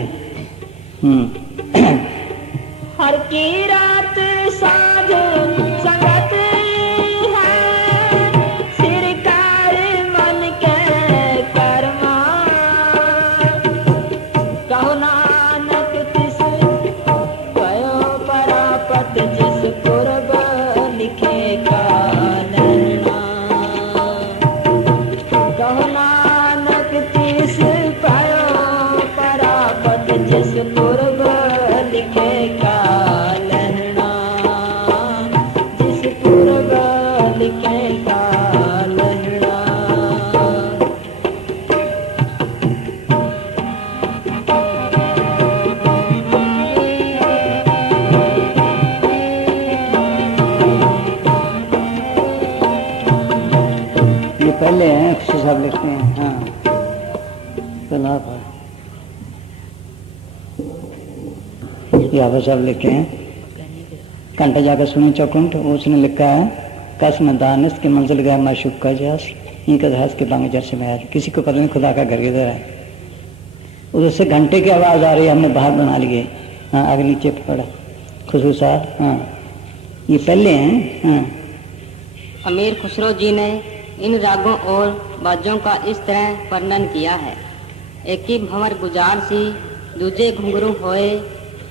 हर की रात साध संगत है, सिरकार मन के कर्मा। कहो नानक तिस भयो परापत, जिस पूरब लिखे का लहना। कहो नानक तिस भयो परापत, जिस पूरब लिखे का लहना। जिस पूरब लिखे का लहना। साहब लिखते हैं। हाँ तलाब है, ये बाबा साहब लिखे हैं। घंटा जाकर सुनी चौकुंठ, उसने लिखा है कसम दानिश की मंजिल गया माशूक का जस इनका जहाज के बांगे जैसे में आया। किसी को पता नहीं खुदा का घर किधर है, उधर से घंटे की आवाज आ रही है, हमने बाहर बना लिए। हाँ आगे नीचे पड़ा खुशबू साहब। हाँ ये पहले हैं। हाँ अमीर खुसरो जी ने इन रागों और बाजों का इस तरह वर्णन किया है। एक ही भंवर गुजार सी, दूजे घुंघरू होए,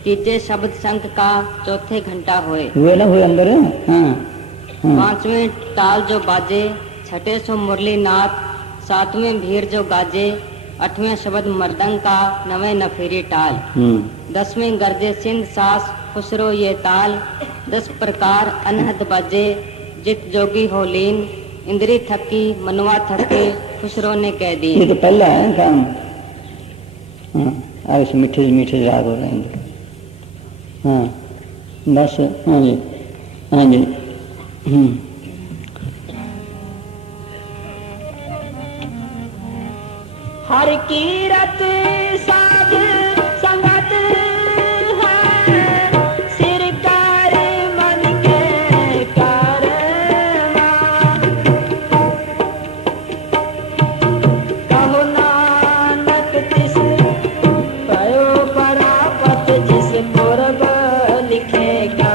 तीजे शब्द शंख का, चौथे घंटा होए। हुए ना हुए अंदर। हाँ पांचवें ताल जो बाजे, छठे सो मुरली नाथ, सातवें भीड़ जो गाजे, आठवें शब्द मर्दंग का, नवें नफीरी टाल, 10वें गर्जे सिंध सास खुसरो ये ताल। 10 प्रकार अनहद बाजे, जित जोगी हो लीन, इंद्री थकी मनवा थके, खुसरो ने कह दी। ये तो पहला है काम। हाँ ऐसे मीठे मीठे राग हो रहे हैं। हाँ बस। हाँ जी हाँ जी। हर कीरत साध संगत है, सिरकार मन के करना। कहो नानक तिस पयो परापत, जिस पूरब लिखेगा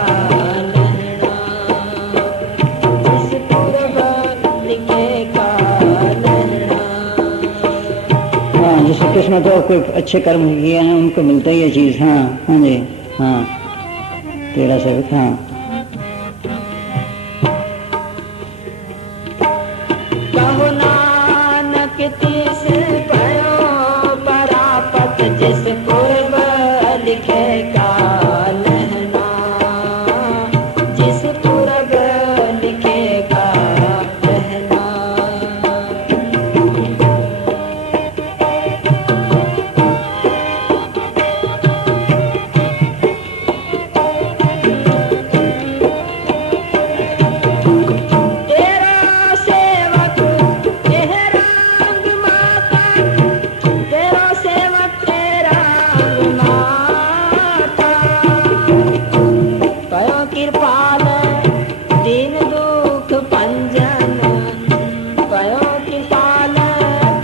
लहना, जिस पूरब लिखेगा लहना। हाँ जिससे किस्मत हो, कोई अच्छे कर्म किए हैं उनको मिलता ही है चीज। हाँ हाँ जी हाँ तेरा सेवक। हाँ कहो नानक तिस पयो परापत, जिस पूर्व लिखेगा लहना, जिस पूर्व लिखेगा लहना। तेरा सेवक तेरा रंग माता, तेरा सेवक तेरा रंग माता। कयो कृपाल दीन दुख भंजन, कयो कृपाल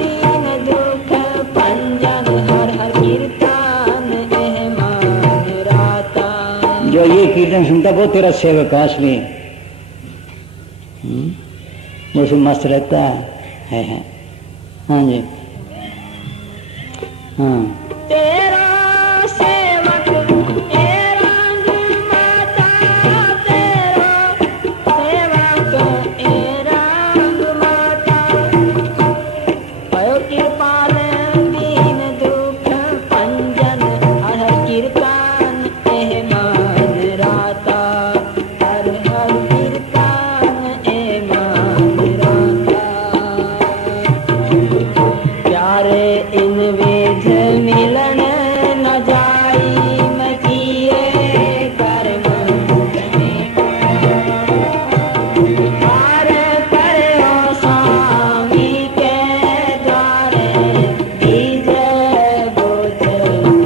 दीन दुख भंजन। हर हर कीर्तन एह मान राता। जो ये कीर्तन सुनता वो तेरा सेवक है असली। वो सब मस्त रहता है। हाँ जी हाँ तेरा सेवक ए रंग माता, तेरा सेवक ए रंग माता। पयो कृपाल दीन दुख भंजन, हर कीर्तन एह मान राता। हर हर कीर्तन एह मान राता। प्यारे इन वेद मिलन न जाई, मैं किए कर्म पार करो स्वामी के द्वारे, दीजे बोझ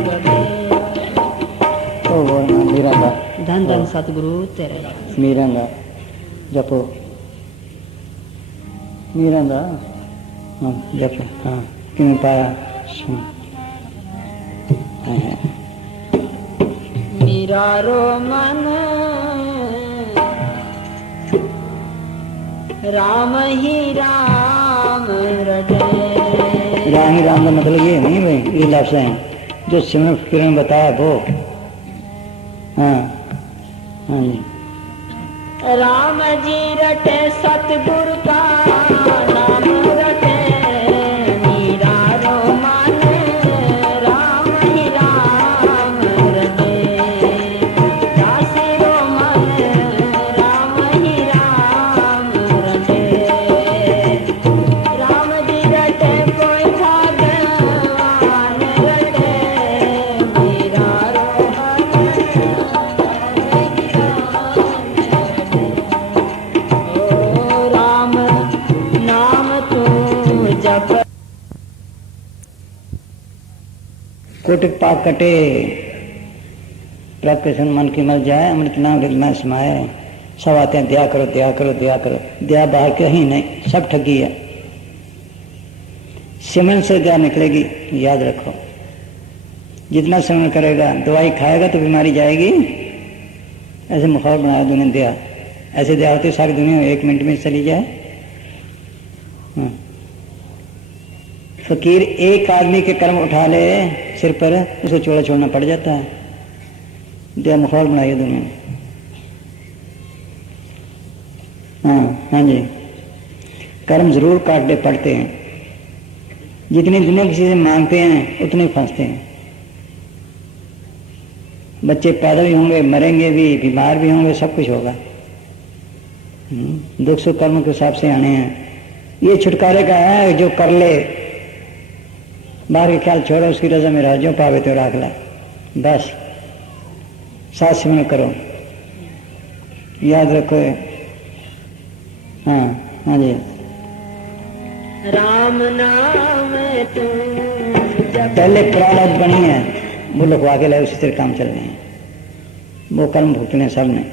बने। ओ वो मीरा का धन धन सतगुरु तेरे। मीरा का जपो मीरा का। हाँ जपो। हाँ क्यों पाया सुन। हाँ, मेरा रो मन राम ही राम रटे। राम ही राम का मतलब ये नहीं भाई, ये लफ्ज हैं जो सिमरन फकीर ने बताया वो। हाँ हाँ जी राम जी रटे सतगुरु का नाम रटे। मेरा रो मन राम ही राम रटे। दासी रो मन राम ही राम रटे। राम जी रटे कोई भगवान रटे। मेरा रो मन राम कोटिक पाप कटे, प्रकृष्ण मन की मर जाए, अमृत नाम हृदय समाए। सब आते हैं दया करो दया करो दया करो, दया बाहर कहीं नहीं, सब ठगी है। सिमरन से दया निकलेगी, याद रखो। जितना सिमरन करेगा, दवाई खाएगा तो बीमारी जाएगी। ऐसे मुखौर बनाया दुनिया दया, ऐसे दया होती सारी दुनिया 1 मिनट में चली जाए। फकीर एक आदमी के कर्म उठा ले सिर पर, उसे चोला छोड़ना पड़ जाता है। दया मुखौर बनाइए दुनिया में। हाँ जी, कर्म जरूर काटने पड़ते हैं। जितनी दुनिया किसी से मांगते हैं उतने फंसते हैं। बच्चे पैदा भी होंगे, मरेंगे भी, बीमार भी होंगे, सब कुछ होगा। दुख सुख कर्म के हिसाब से आने हैं। ये छुटकारे का है, जो कर ले, बाहर के ख्याल छोड़ो, उसकी रजा में रहो, जो पावे तो राख ला, बस। साथ सिमरन करो, याद रखो। हाँ जी, राम नाम तुम जप। पहले प्रारब्ध बनी है, वो लिखवा के लाए, उसी तरह काम चल रहे हैं। वो कर्म भुगतने सब ने,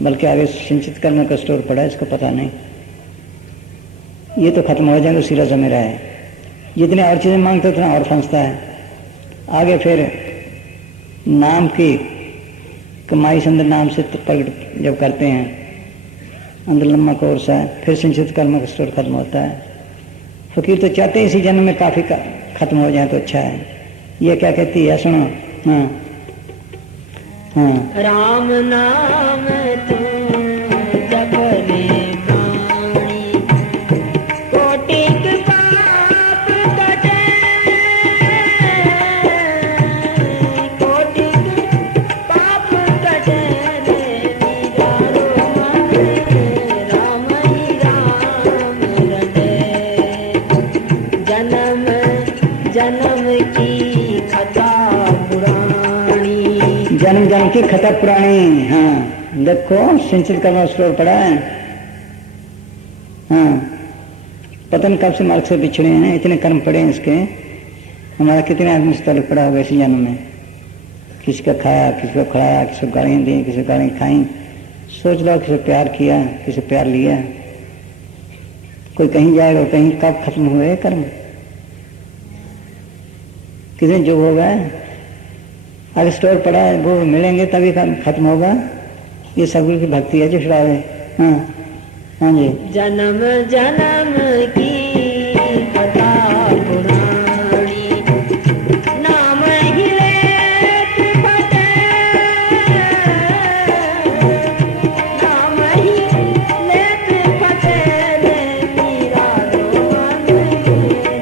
बल्कि आगे सिंचित कर्म का स्टोर पड़ा है, इसको पता नहीं। ये तो खत्म हो जाएगा, उसी रजा में रहे। जितने और चीजें मांगते उतना और फंसता है। आगे फिर नाम की कमाई से अंदर नाम से प्रकट जब करते हैं, अंदर लम्बा कोर्स है, फिर संचित कर्म का स्टोर खत्म होता है। फकीर तो चाहते हैं इसी जन्म में काफी खत्म हो जाए तो अच्छा है। ये क्या कहती है, सुनो। हाँ हाँ, राम नाम तुम जपने प्राणी, कोटिक पाप कटे, कोटिक पाप कटे रे मीरा मन, राम ही राम रटे। जन्म जन्म की कथा पुरानी, जन्म जन्म की खता पुरानी। हाँ देखो, सिंचित कर्म स्टोर पड़ा है। हाँ, पता नहीं कब से मार्ग से बिछड़े हैं, इतने कर्म पड़े हैं इसके। हमारा कितने आदमी से ताल्लुक पड़ा होगा इसी जन्म में। किसी का खाया, किसी को खिलाया, किसी को गालियाँ दी, किसी को गालियाँ खाई। सोच लो, किसी को प्यार किया, किसी को प्यार लिया। कोई कहीं जाएगा, कहीं कब खत्म हुए कर्म, कितने जो होगा। अगर स्टोर पड़ा है, वो मिलेंगे तभी खत्म होगा। ये सगुरु की भक्ति है जो छुड़ावे। हाँ हाँ जी, जन्म जन्म की कथा पुरानी, नाम ही लेत फटे, नाम ही लेत फटे रे मीरा मन,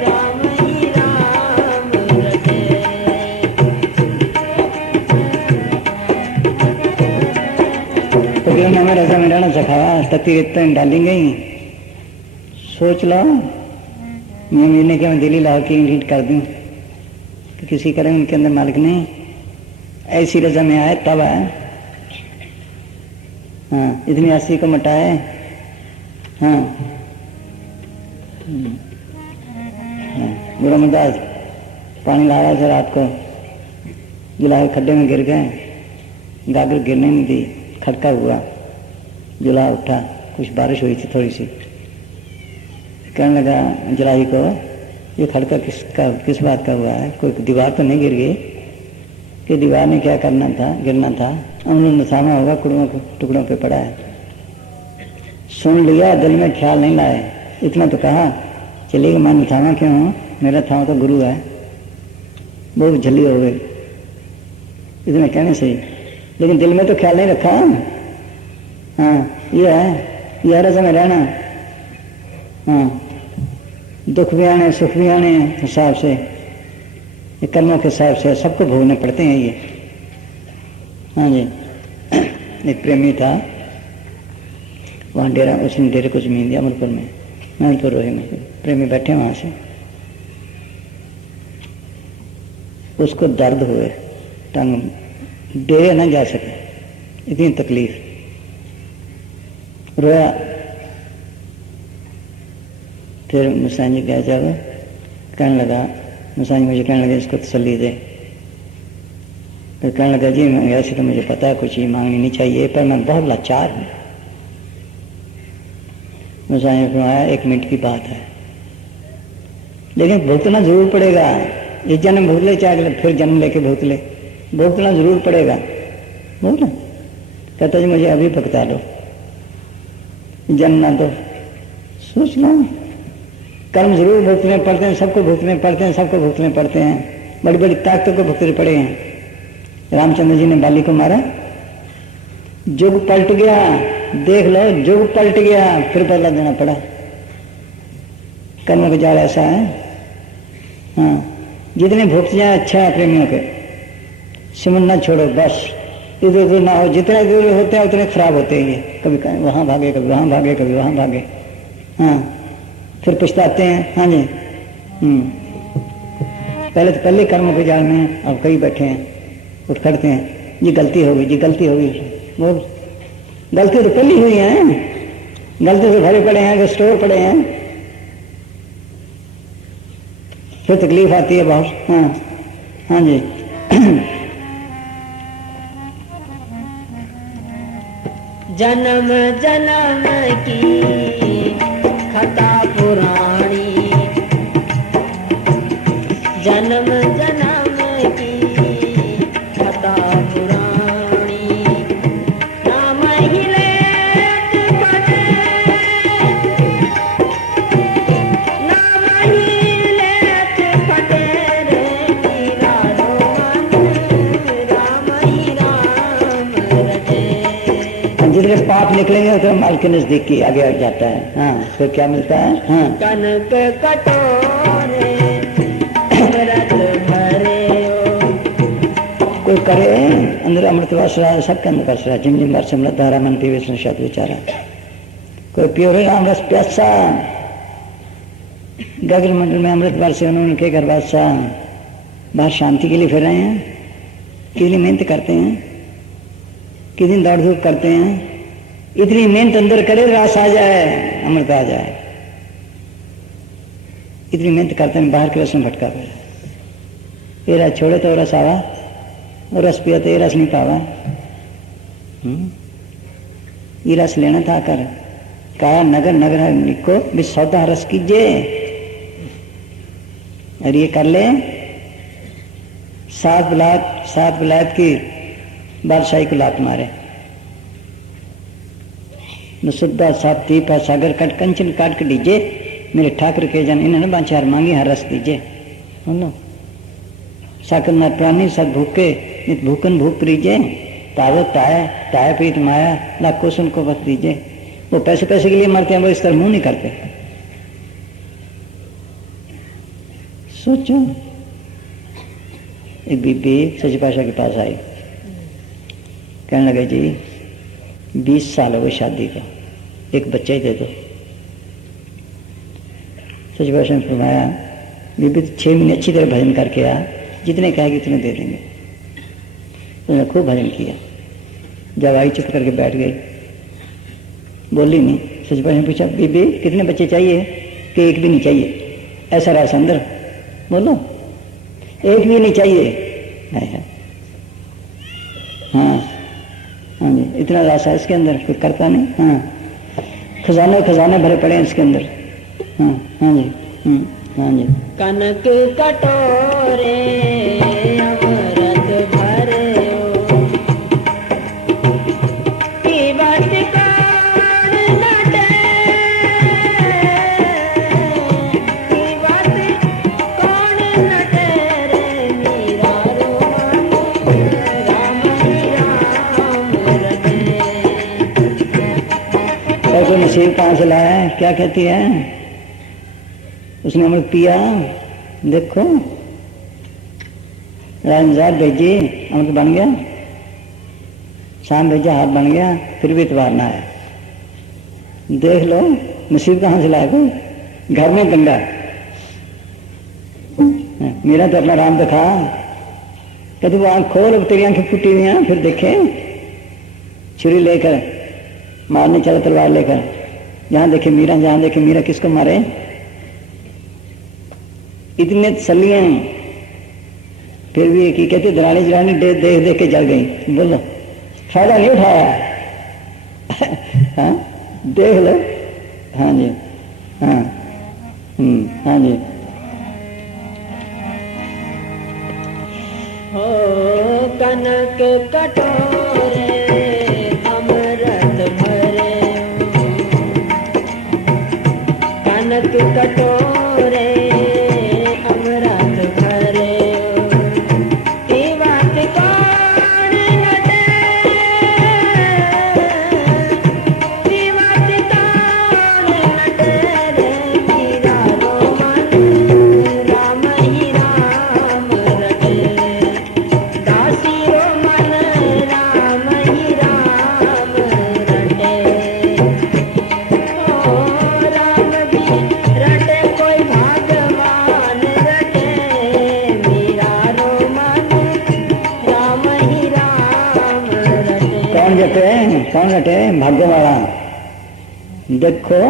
राम ही राम रटे। तो हमें रजा में रहना सिखाया, तती रेत डाली गई। सोच लो, महीने के मैं दिल्ली लाहौर की रीट कर दूं तो किसी करें उनके अंदर मालिक नहीं। ऐसी रजा में आए तब आए। हाँ, इतनी आसी को मटाए। हाँ, गुरु अमरदास पानी ला रहा था रात को, जुला के खड्डे में गिर गए, गागर गिरने नहीं दी, खटका हुआ, जुला उठा। कुछ बारिश हुई थी थोड़ी सी। कहने लगा जुलाई को, ये खटका किस बात का हुआ है? कोई दीवार तो नहीं गिर गई? कि दीवार ने क्या करना था, गिरना था, अमल नसामा होगा, टुकड़ों पे पड़ा है। सुन लिया, दिल में ख्याल नहीं लाए, इतना तो कहा। चलिए मैं नसामा क्यों हूँ, मेरा थामा तो गुरु है। बहुत झल्ली हो गई इतने कहने से ही, लेकिन दिल में तो ख्याल नहीं रखा। हाँ, ये है, ये रजा में रहना। हाँ, दुख भी आने, सुख भी आने हिसाब से, ये कर्मों के हिसाब से सबको भोगने पड़ते हैं ये। हाँ जी, एक प्रेमी था, वहाँ डेरा, उसने डेरे को जमीन दिया अमरपुर में, अमरपुर रोही में। प्रेमी बैठे वहाँ से, उसको दर्द हुए, टंग डेरे न जा सके, इतनी तकलीफ, रोया। फिर मुसाई जी गया, जब कहने लगा, मुसाई मुझे कहने लगे इसको तसल्ली दे, तो कहने लगा जी मैं ऐसे तो मुझे पता है कुछ ही मांगनी नहीं चाहिए, पर मैं बहुत लाचार हूँ। मुझे फरमाया 1 मिनट की बात है, लेकिन भुगतना जरूर पड़ेगा। ये जन्म भुगत ले, चाहे फिर जन्म लेके भुगत ले, भुगतना जरूर पड़ेगा। बोल कहता जी मुझे अभी भुगता लो, जन्म तो सोच लो। कर्म जरूर भुगतने पड़ते हैं, सबको भुगतने पड़ते हैं, सबको भुगतने पड़ते हैं, बड़ी बड़ी ताकतों को भुगतने पड़े हैं। रामचंद्र जी ने बाली को मारा, जुग पलट गया, देख लो जुग पलट गया, फिर बदला देना पड़ा। कर्म का जाल ऐसा है। हाँ, जितने भुगत जाए अच्छा है प्रेमियों के, सिमन ना छोड़ो बस, इधर उधर ना हो। जितने इधर होते हैं उतने खराब होते हैं, कभी वहां भागे, कभी वहां भागे, कभी वहां भागे। हाँ, फिर पछताते हैं। हाँ जी, पहले तो पहले कर्म के जाल में, अब कई बैठे हैं, उठ खड़ते हैं, ये गलती होगी, जी गलती होगी। वो गलती तो पहली हुई है, गलती से भरे पड़े हैं, स्टोर पड़े हैं, फिर तकलीफ आती है बहुत। हाँ हाँ जी। जन्म जन्म की खता पुरानी, जन्म जन्म की खता पुरानी, नाम ही लेत फटे, नाम ही लेत फटे रे मीरा रोमन, राम ही राम रटे। जितने पाप निकलेंगे उतना माल के नजदीक की आगे आ जाता है। हाँ, फिर क्या मिलता है? हाँ, कनक कटोरे अमृत भरे हो। कोई करे अंदर अमृत वर्ष रहा है, सबके अंदर वर्ष रहा है। जिम जिम वर्ष अमृत धारा मन पीवे संशत विचारा। कोई प्योरे राम रस प्यासा, गगन मंडल में अमृत वर्ष उन्होंने के घर बादशाह बाहर शांति के लिए फिर रहे हैं, किस लिए मेहनत करते हैं, किस दिन दौड़ धूप करते हैं। इतनी मेहनत अंदर करे, रास आ जाए, अमृत आ जाए। इतनी मेहनत करते हैं, बाहर के रस में भटका पड़ा। ये रस छोड़े तो रस आवा, और रस पिया तो ये रस नहीं पावा। ये रस लेना था कर कहा नगर नगर को भी सौदा रस कीजिए, और ये कर ले। 7 विलायत की बादशाही को लात मारे, नुसुद्दा साहब दीपा सागर कट कंचन काट के दीजिए, मेरे ठाकुर के जन इन्होंने 5 मांगी, हर रस दीजिए। बोलो साकर न प्राणी सब भूखे, नित भूखन भूख रीजिए, तावो ताया प्रीत माया, लाखों सुन को वक्त दीजिए। वो पैसे के लिए मरते हैं, वो इस तरह मुंह नहीं करते। सोचो, एक बीबी सच पाशा के पास आई, कहने लगे जी 20 साल हो गए शादी का, एक बच्चा ही दे दो। सच पाशा ने फरमाया बीबी 6 महीने अच्छी तरह भजन करके आ, जितने कहेगी उतने दे देंगे। उन्होंने खूब भजन किया, जब आई चुप करके बैठ गई, बोली नहीं। सच पाशा ने पूछा बीबी कितने बच्चे चाहिए, कि एक भी नहीं चाहिए, ऐसा रहा अंदर। बोलो एक भी नहीं चाहिए। हाँ हाँ जी, इतना रासा है इसके अंदर, कोई करता नहीं। हाँ, खजाने भरे पड़े हैं इसके अंदर। हाँ हाँ जी, हाँ जी। कनक कटोरे अमृत भरे हो, पीवत कौन नटे, पीवत कौन नटे रे मीरा रोमन, राम ही राम रटे। ऐसे नसीब कहाँ से लाया है? क्या कहती है? उसने अमृत पिया, देखो रात भेजी, अमृत बन गया, शाम भेजा हाथ बन गया, फिर भी इतवार ना आया। देख लो नसीब कहाँ से लाया। कोई घर में गंगा, मेरा तो अपना राम दिखा। कहते वो आँख खोल, तेरी आंखें फूटी हुई हैं, फिर देखे छुरी लेकर मारने चला, तलवार लेकर, जहाँ देखे मीरा, जहाँ देखे मीरा, किसको मारे? इतने तसल्लियां फिर भी एक ही कहती दरानी जरानी देख देख के जल गई। बोलो फायदा नहीं उठाया। हाँ देख लो। हाँ जी हाँ हाँ जी। हो कनक कटोरे अमृत भरे, कनक कटोरे अमृत भरे, पीवत कौन लटे, पीवत कौन लटे रे, मीरा रो मन राम ही राम रटे, दासी रो मन राम ही राम रटे। ओ राम जी रटे कोई भगवान रटे, मीरा रो मन राम ही राम रटे। कौन रटे? कौन रटे? भाग्य वाला। देखो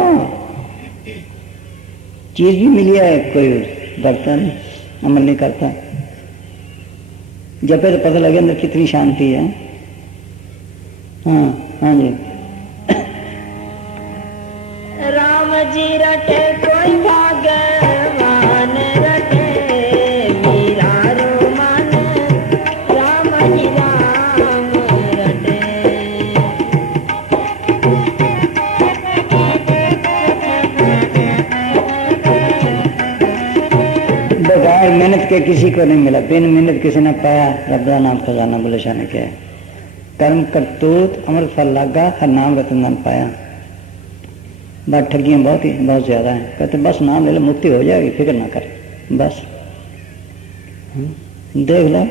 चीज भी मिली है, कोई बर्तन अमल नहीं करता। जब तो पता लगे अंदर कितनी शांति है। हाँ हाँ जी। राम जी रटे कोई भगवान रटे, मीरा रो मन राम ही राम रटे। बगैर मेहनत के किसी को नहीं मिला, बिन मेहनत किसी ने पाया रब दा नाम खजाना। बुल्ले शाह ने क्या है? कर्म करतूत अमृत फल लागा, हर नाम रतन धन पाया। बात ठगियाँ बहुत ज्यादा हैं। कहते बस नाम ले लो मुक्ति हो जाएगी, फिक्र ना कर बस। देख लो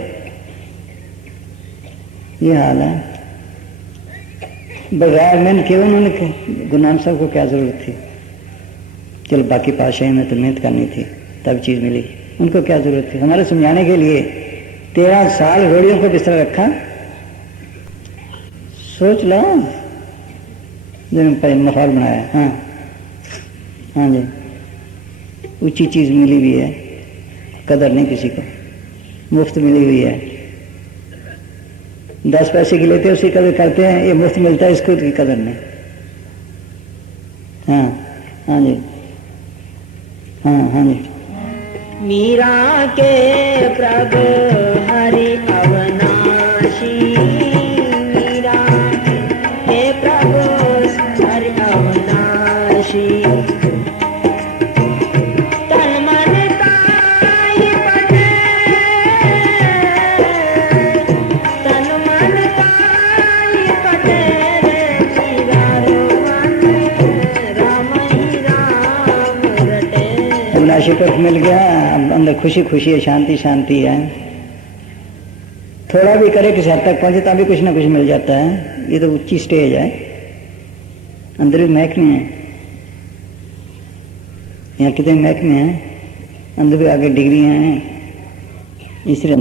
ये हाल है। बगैर मेहनत किए उन्होंने गुरु नानक साहब को क्या जरूरत थी? चलो बाकी पातशाही में तो मेहनत करनी थी तब चीज मिली, उनको क्या जरूरत थी? हमारे समझाने के लिए 13 साल घोड़ियों को बिस्तर रखा। सोच लो जो मफाल बनाया। हाँ हाँ जी। ऊंची चीज मिली हुई है, कदर नहीं किसी को, मुफ्त मिली हुई है। 10 पैसे की लेते हैं उसकी कदर करते हैं, ये मुफ्त मिलता है इसको की कदर नहीं। हाँ हाँ जी हाँ हाँ जी। मीरा के प्रभु हरि अवनाशी, मीरा के प्रभु हरि अवनाशी, तन मन ताई पटे, तन मन ताई पटे रे, मीरा रो मन राम ही राम रटे। अविनाशी को मिल गया, अब अंदर खुशी खुशी है, शांति शांति है। थोड़ा भी करे किसी हद तक पहुंचे तभी कुछ ना कुछ मिल जाता है। ये तो ऊंची स्टेज है, अंदर भी महकमे है। यहाँ कितने महकमे हैं, अंदर भी आगे डिग्रियां हैं, इसलिए